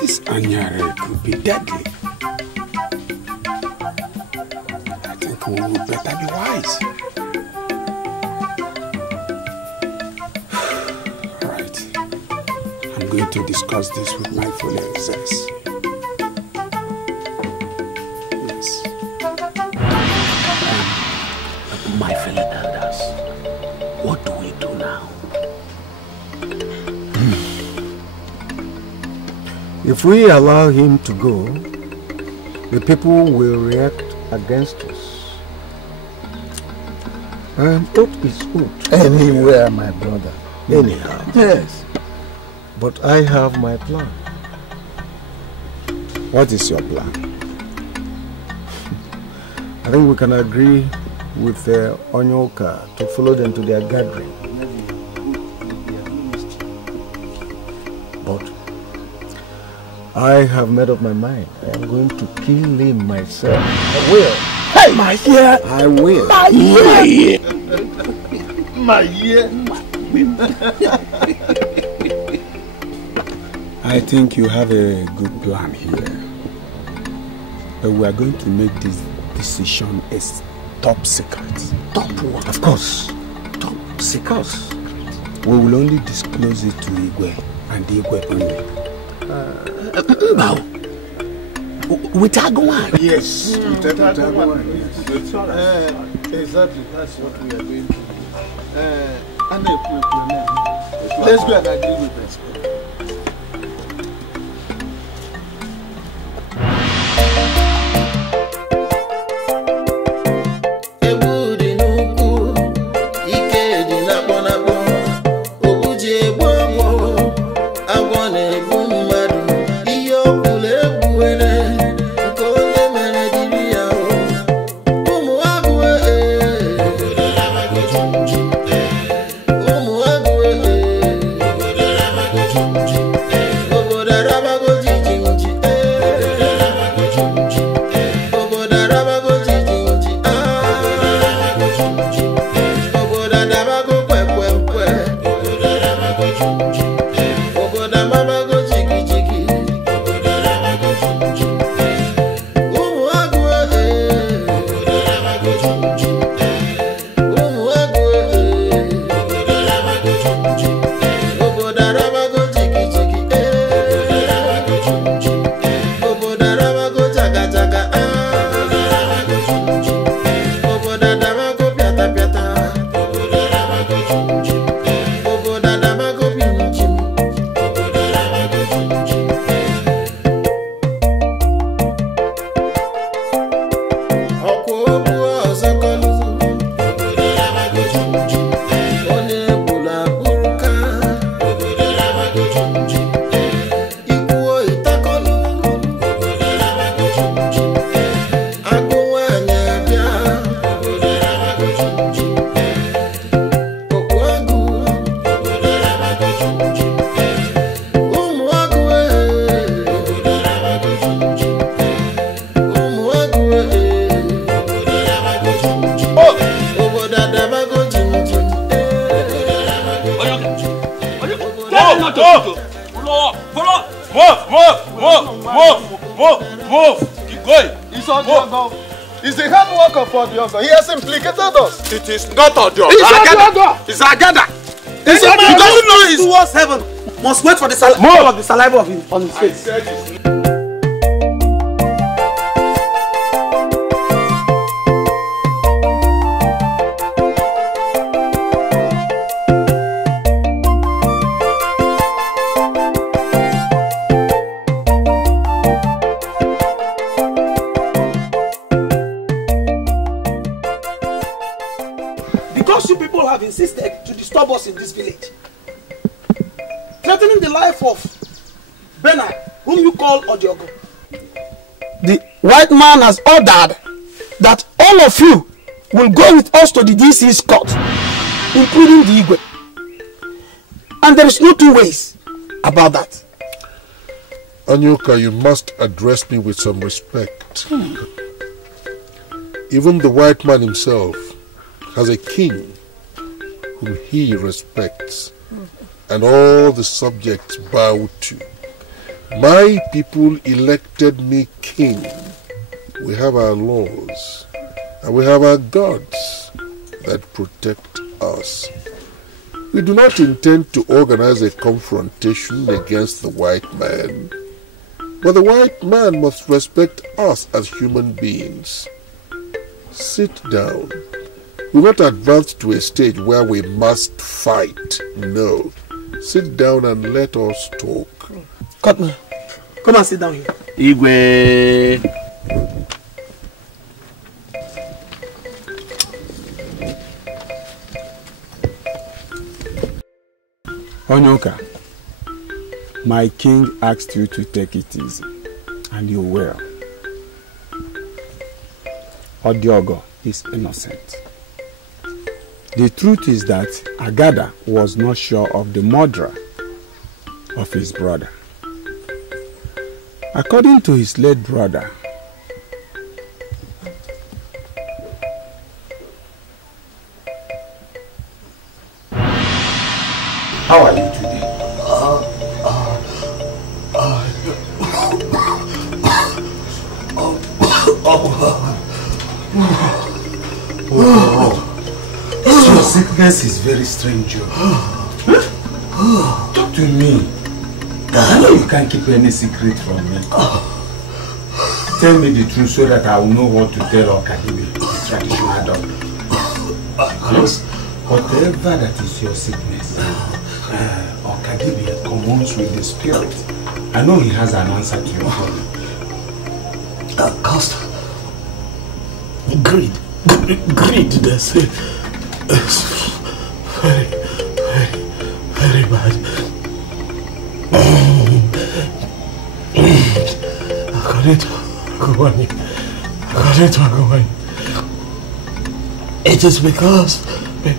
This Anyare could be deadly. I think we would better be wise. Right. I'm going to discuss this with my fellow elders. Yes. My fellow elders, what do we do now? If we allow him to go, the people will react against us. And oath is oath. Anywhere, my brother. Anyhow. Yes. But I have my plan. What is your plan? I think we can agree with Onyoka to follow them to their gathering. But I have made up my mind. I am going to kill him myself. I will. Hey, my ear. I will. My ear. My ear. I think you have a good plan here. But we are going to make this decision as top secret. Top what? Of course. Top secret. We will only disclose it to Igwe and Igwe only. Now, with Agwan? Yes. With Agwan, yes. Exactly, that's what we are going to do. Let's go and agree with us. It's the hard work of Odiogo. He has implicated us. It is not Odiogo. It's Agada. He doesn't know his towards heaven. Must wait for the more of the saliva of his, on his face. Insisted to disturb us in this village, threatening the life of Benai, whom you call Odiogo. The white man has ordered that all of you will go with us to the DC's court, including the Igwe. And there is no two ways about that. Anyoka, you must address me with some respect. Even the white man himself has a king whom he respects, and all the subjects bow to. My people elected me king. We have our laws, And we have our gods that protect us. We do not intend to organize a confrontation against the white man, but the white man must respect us as human beings. Sit down. We will not advance to a stage where we must fight. No. Sit down and let us talk. Cutman, come and sit down here. Igwe. Onyoka, my king asked you to take it easy, and you will. Odiogo is innocent. The truth is that Agada was not sure of the murderer of his brother. According to his late brother, how are you today? Your sickness is very strange. Talk to me. I know you can't keep any secret from me. Tell me the truth so that I will know what to tell Okadibi, the traditional doctor. Yes? Whatever that is your sickness, Okadibi communes with the spirit. I know he has an answer to your problem. Cost. Greed, they say, is very, very, very bad. According to Agawani, it is because I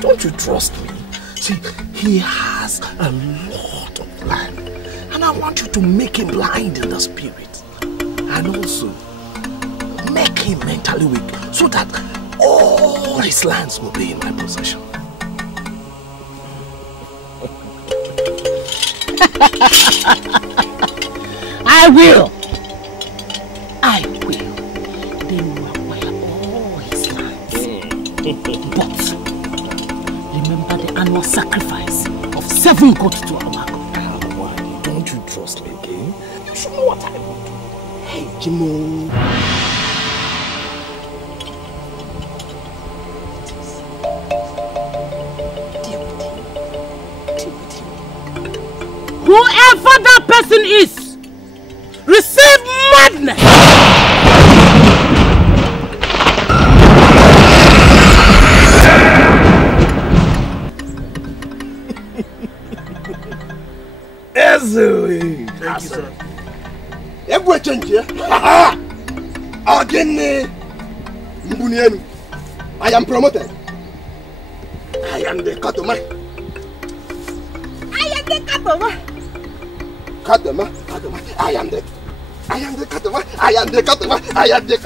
don't you trust me? See, he has a lot of land, and I want you to make him blind in the spirit, and also make him mentally weak, so that all his lands will be in my possession. I will. Then you acquire all his lands. But remember the annual sacrifice of 7 goats to our God. Why? Don't you trust me again? You should know what I want. Hey, Jimo. Whoever that person is, receive madness. Thank you, sir. Every change here. Again, I am promoted. I am the Katoma. I am the Katoma. Katoma. I am the Katoma. I am the Katoma. I am the Katoma. I am the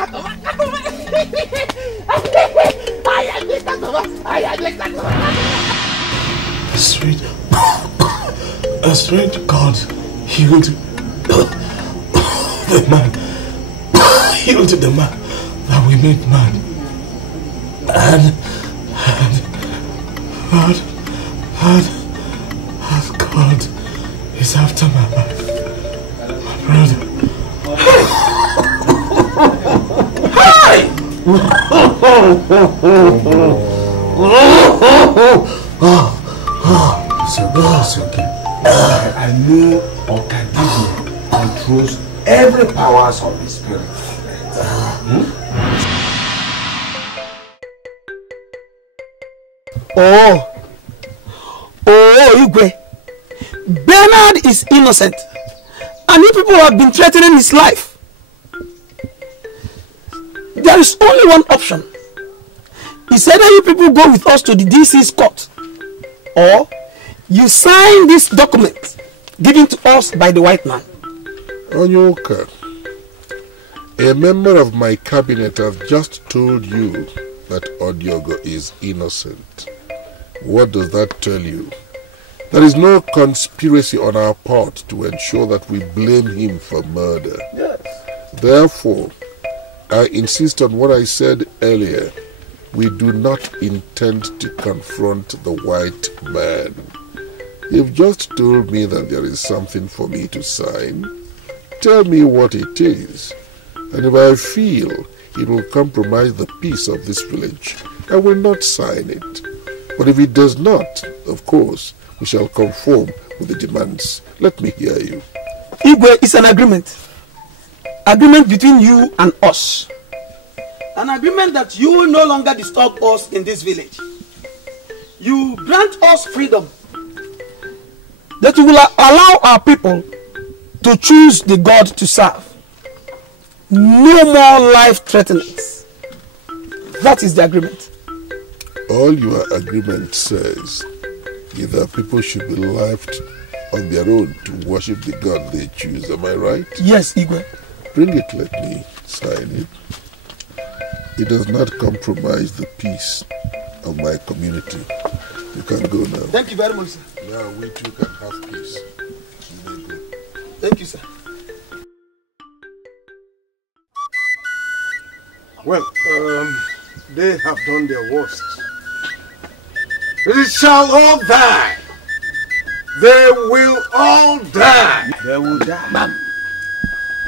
Katoma. I am the Katoma. A strange God healed the man. Healed the man that we made man. And God is after my life. My brother. Hi! It's okay. I know Okadibi controls every powers of the spirit. Igwe. Bernard is innocent, and you people have been threatening his life. There is only one option. He said that you people go with us to the DC's court or you sign this document given to us by the white man. Onyoka, a member of my cabinet has just told you that Odiogo is innocent. What does that tell you? There is no conspiracy on our part to ensure that we blame him for murder. Yes. Therefore, I insist on what I said earlier. We do not intend to confront the white man. You've just told me that there is something for me to sign. Tell me what it is. And if I feel it will compromise the peace of this village, I will not sign it. But if it does not, of course, we shall conform with the demands. Let me hear you. Igwe is an agreement. Agreement between you and us. An agreement that you will no longer disturb us in this village. You grant us freedom. That you will allow our people to choose the God to serve. No more life threatenings. That is the agreement. All your agreement says is that people should be left on their own to worship the God they choose. Am I right? Yes, Igwe. Bring it, let me sign it. It does not compromise the peace of my community. You can go now. Thank you very much, sir. Now we too can have peace. You may go. Thank you, sir. Well, they have done their worst. They shall all die. They will all die. They will die.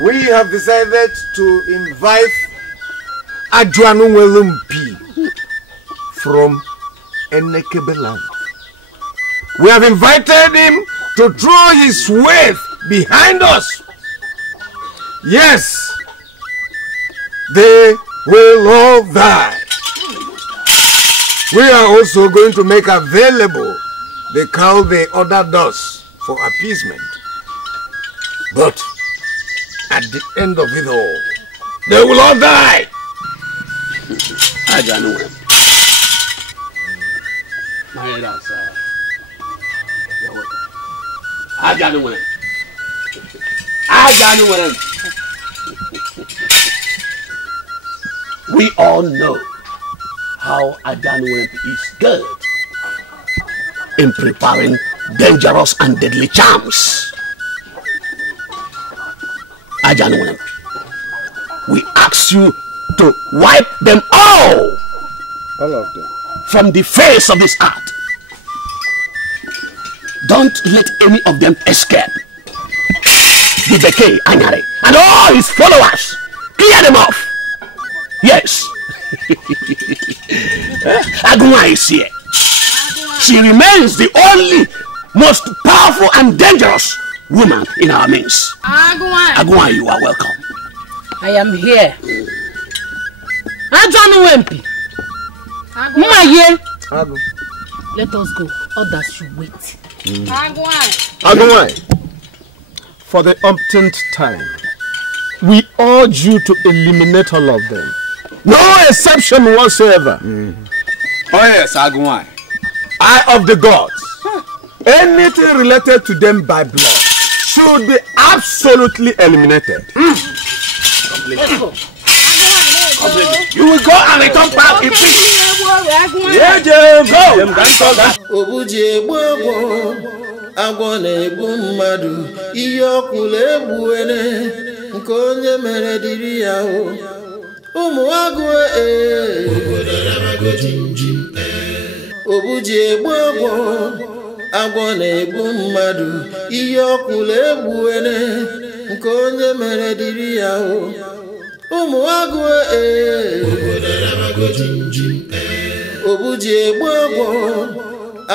We have decided to invite Ajuanu Welumpi from Enekebe land. We have invited him to throw his weight behind us. Yes, they will all die. We are also going to make available the cow they ordered us for appeasement. But at the end of it all, they will all die. I don't know him. My head outside. You're welcome. I don't know him. I don't know him. We all know how Ajanuwemp is good in preparing dangerous and deadly charms. Ajanuwemp, we ask you to wipe them all of them, from the face of this earth. Don't let any of them escape. The Dikeh, Anyare, and all his followers, clear them off. Yes. Agua is here. She remains the only, most powerful and dangerous woman in our midst. Agua, you are welcome. I am here. Ajanuwempi. Maye. Let us go. Others should wait. Agua. For the umpteenth time, we urge you to eliminate all of them. No exception whatsoever. Oh yes, Agua. Eye of the gods. Anything related to them by blood should be absolutely eliminated. Let's go. You will go and return back in peace. Yeah, Jim, go. Agwọ na-egbu mmadụ ihe ọkụla egbuene nke onye mere dịrị ya o ụmụ agụ obuji egbu agwọ na-egbu mmadụ ihe ọkụla egbuene nke onye mere dịrị ya o ụmụ agụ obuji egbu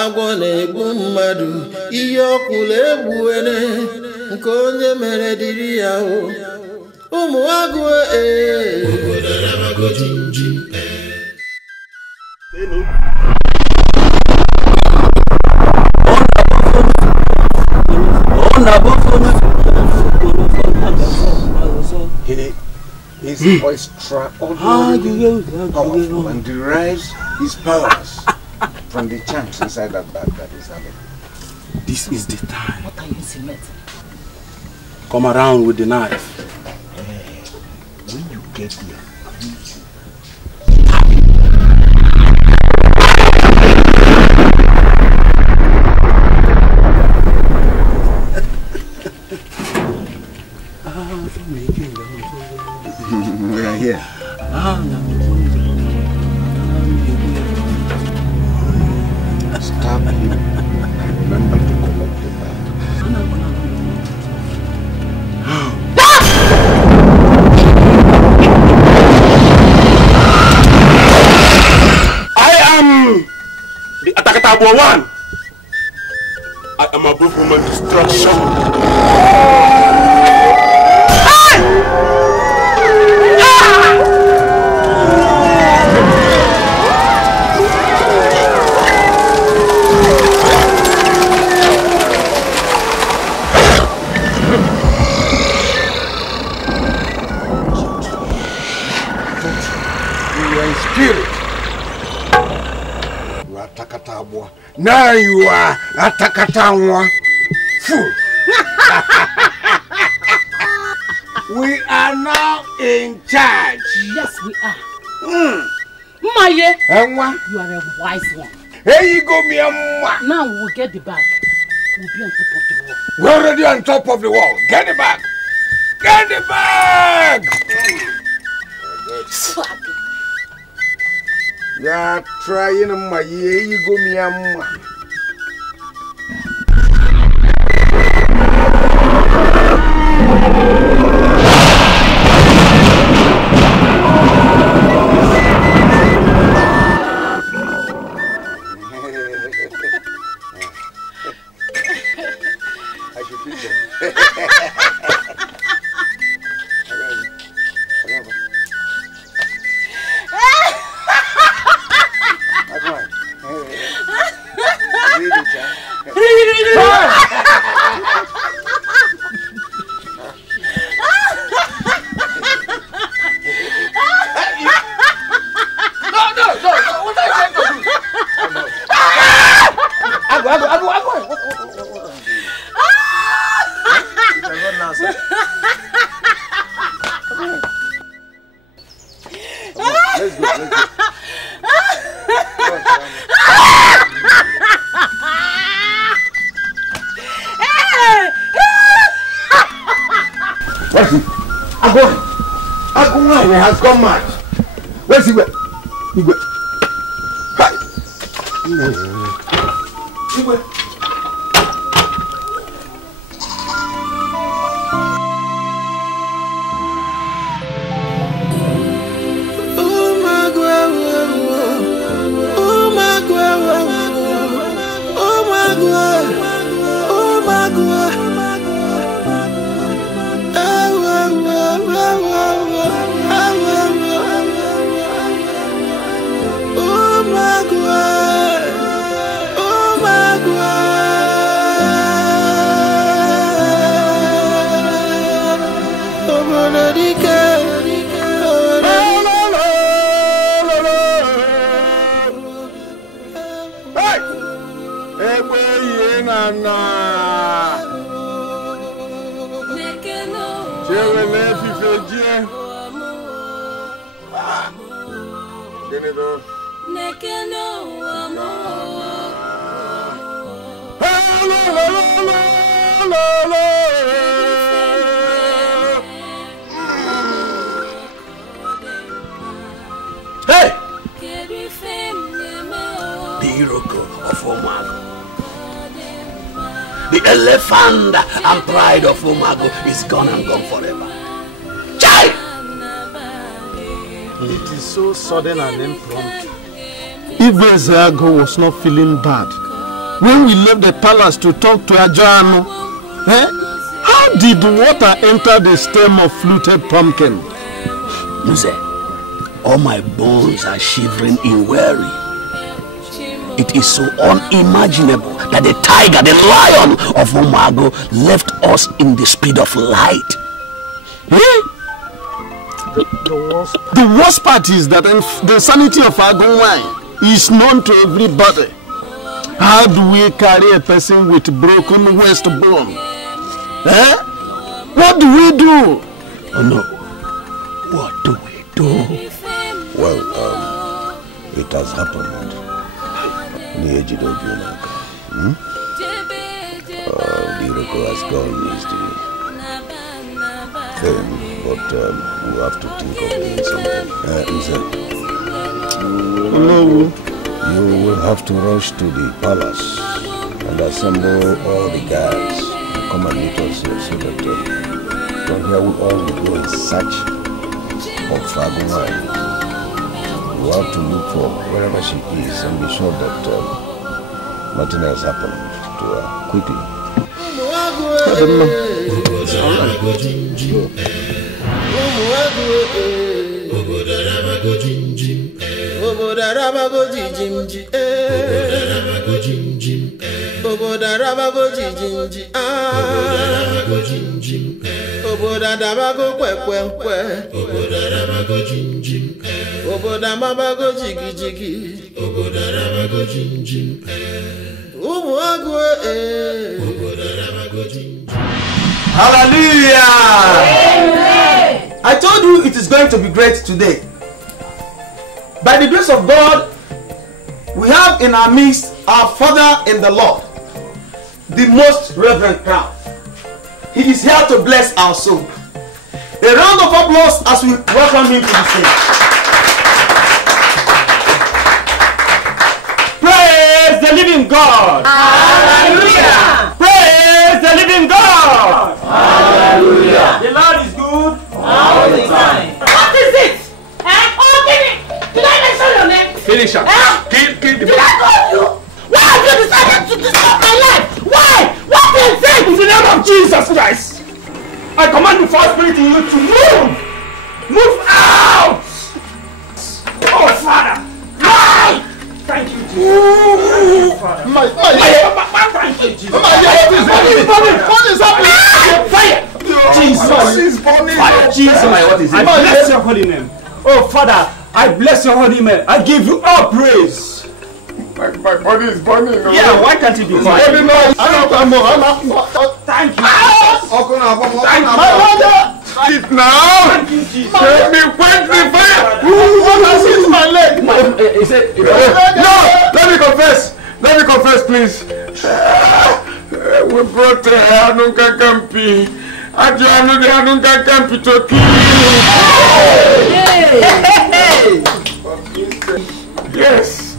agwọ na-egbu mmadụ ihe ọkụla egbuene nke onye mere dịrị ya o ụmụ agụ His voice extraordinary and derives his powers from the champs inside that bag that is having. This is the time. What are you insinuating? Come around with the knife. When you get there, we are here. Stop him. Remember to collect the bag. I am the Atakatabo one. I am above human destruction. Now you are Atakatawa. Fool. We are now in charge. Yes, we are. Maye, you are a wise one. Here you go, Mia. Now we'll get the bag. We'll be on top of the wall. We're already on top of the wall. Get the bag. Get the bag. You're trying, my. Here you go, Mia. Has gone mad. Where's he? And pride of Omago is gone and gone forever. Chai! It is so sudden and impromptu. Even Zago was not feeling bad. When we left the palace to talk to Ajano, how did water enter the stem of fluted pumpkin? Muse, all my bones are shivering in worry. It is so unimaginable that the tiger, the lion of Omago, left us in the speed of light. The worst part is that the sanity of Agonwai is known to everybody. How do we carry a person with broken waist bone? Eh? What do we do? Oh no. What do we do? Well, it has happened. Ini Edo the Iroko has gone is the thing, but we have to think of doing something. No. You will have to rush to the palace and assemble all the guards to come and meet us here, so that from here we all will go in search of Fagumai. We have to look for wherever she is and be sure that nothing has happened to her quickly. Hallelujah! Amen. I told you it is going to be great today. By the grace of God, we have in our midst our Father in the Lord, the most Reverend Crown. He is here to bless our soul. A round of applause as we welcome him to the stage. Praise the living God! Hallelujah! Praise the living God! Hallelujah! The Lord is good all the time. What is it? Did I mention your name? Finish up. Kill the Did I call you? Why have you decided to disturb my life? Why? What is it? In the name of Jesus Christ, I command the foul spirit in you to move! Move out! Oh, Father! Hi! Thank you, Jesus. Thank you, Father. Thank you, Jesus. What is happening? Fire! Jesus! Fire! Jesus! What is it? I bless your holy name. Oh, Father, I bless your holy name. I give you all praise. My body is burning. Yeah, why can't it be fire? Thank you. Thank you. Thank you. It now. Thank you, Jesus. Let me quench the fire. What has hit my leg? No, let me confess. Let me confess, please. We brought Anunka Kampi. Adriano de Anunka Kampi to kill you. Yes.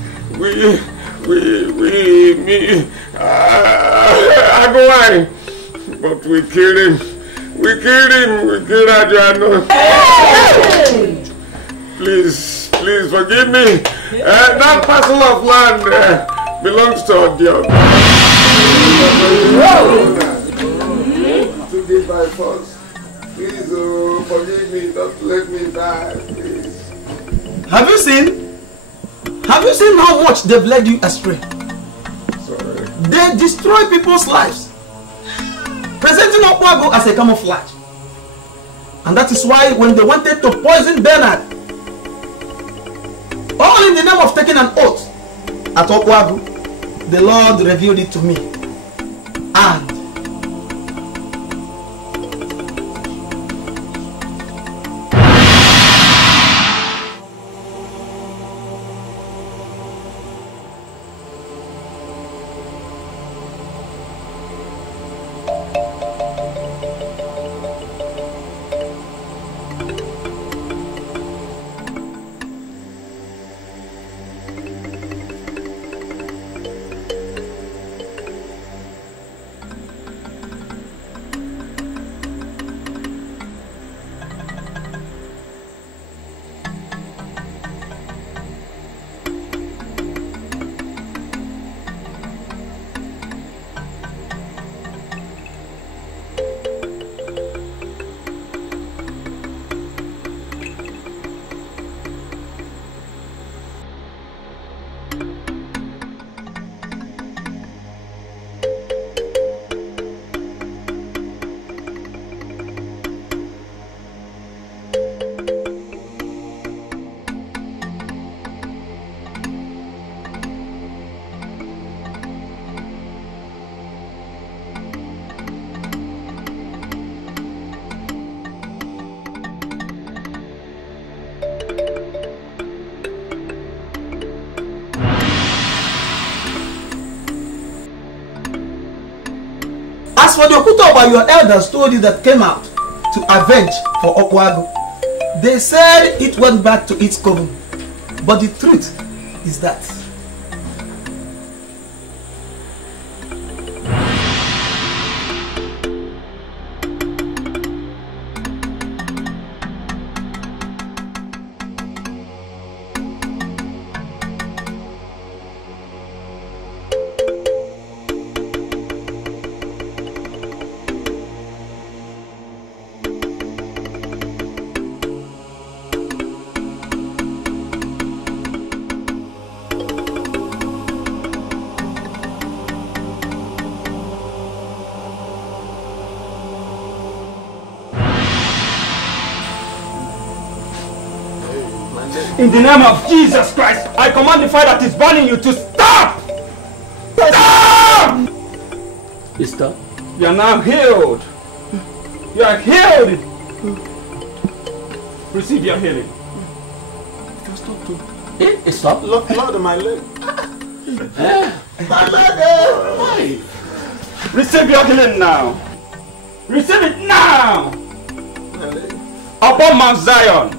Me, Agowai, but we killed him. We killed Adriano. Please forgive me. That parcel of land belongs to Odio. Took it by force. Please forgive me. Don't let me die, please. Have you seen? Have you seen how much they've led you astray? Sorry. They destroy people's lives, presenting Okwago as a camouflage. And that is why when they wanted to poison Bernard, all in the name of taking an oath at Okwago, the Lord revealed it to me. And As for the Okutoba, your elders told you that came out to avenge for Okwago. They said it went back to its coven. But the truth is that in the name of Jesus Christ, I command the fire that is burning you to stop! Stop! Stop. You are now healed. You are healed. Receive your healing. Stop too. Stop. Lord, my leg. My leg. Receive your healing now. Receive it now. Upon Mount Zion,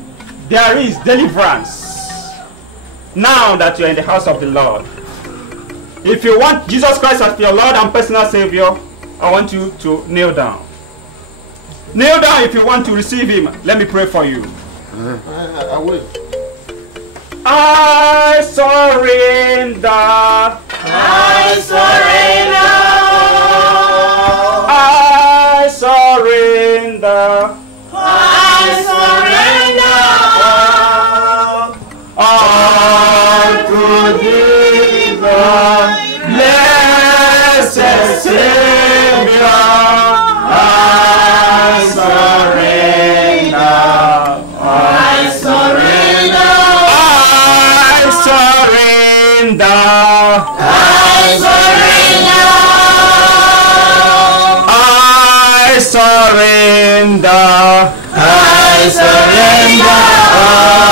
there is deliverance. Now that you are in the house of the Lord. If you want Jesus Christ as your Lord and personal Savior, I want you to kneel down. Kneel down if you want to receive Him. Let me pray for you. I will. I surrender. I surrender. I surrender. I surrender. Unto thee, the blessed Savior, I surrender. I surrender. I surrender. I surrender. I surrender. I surrender.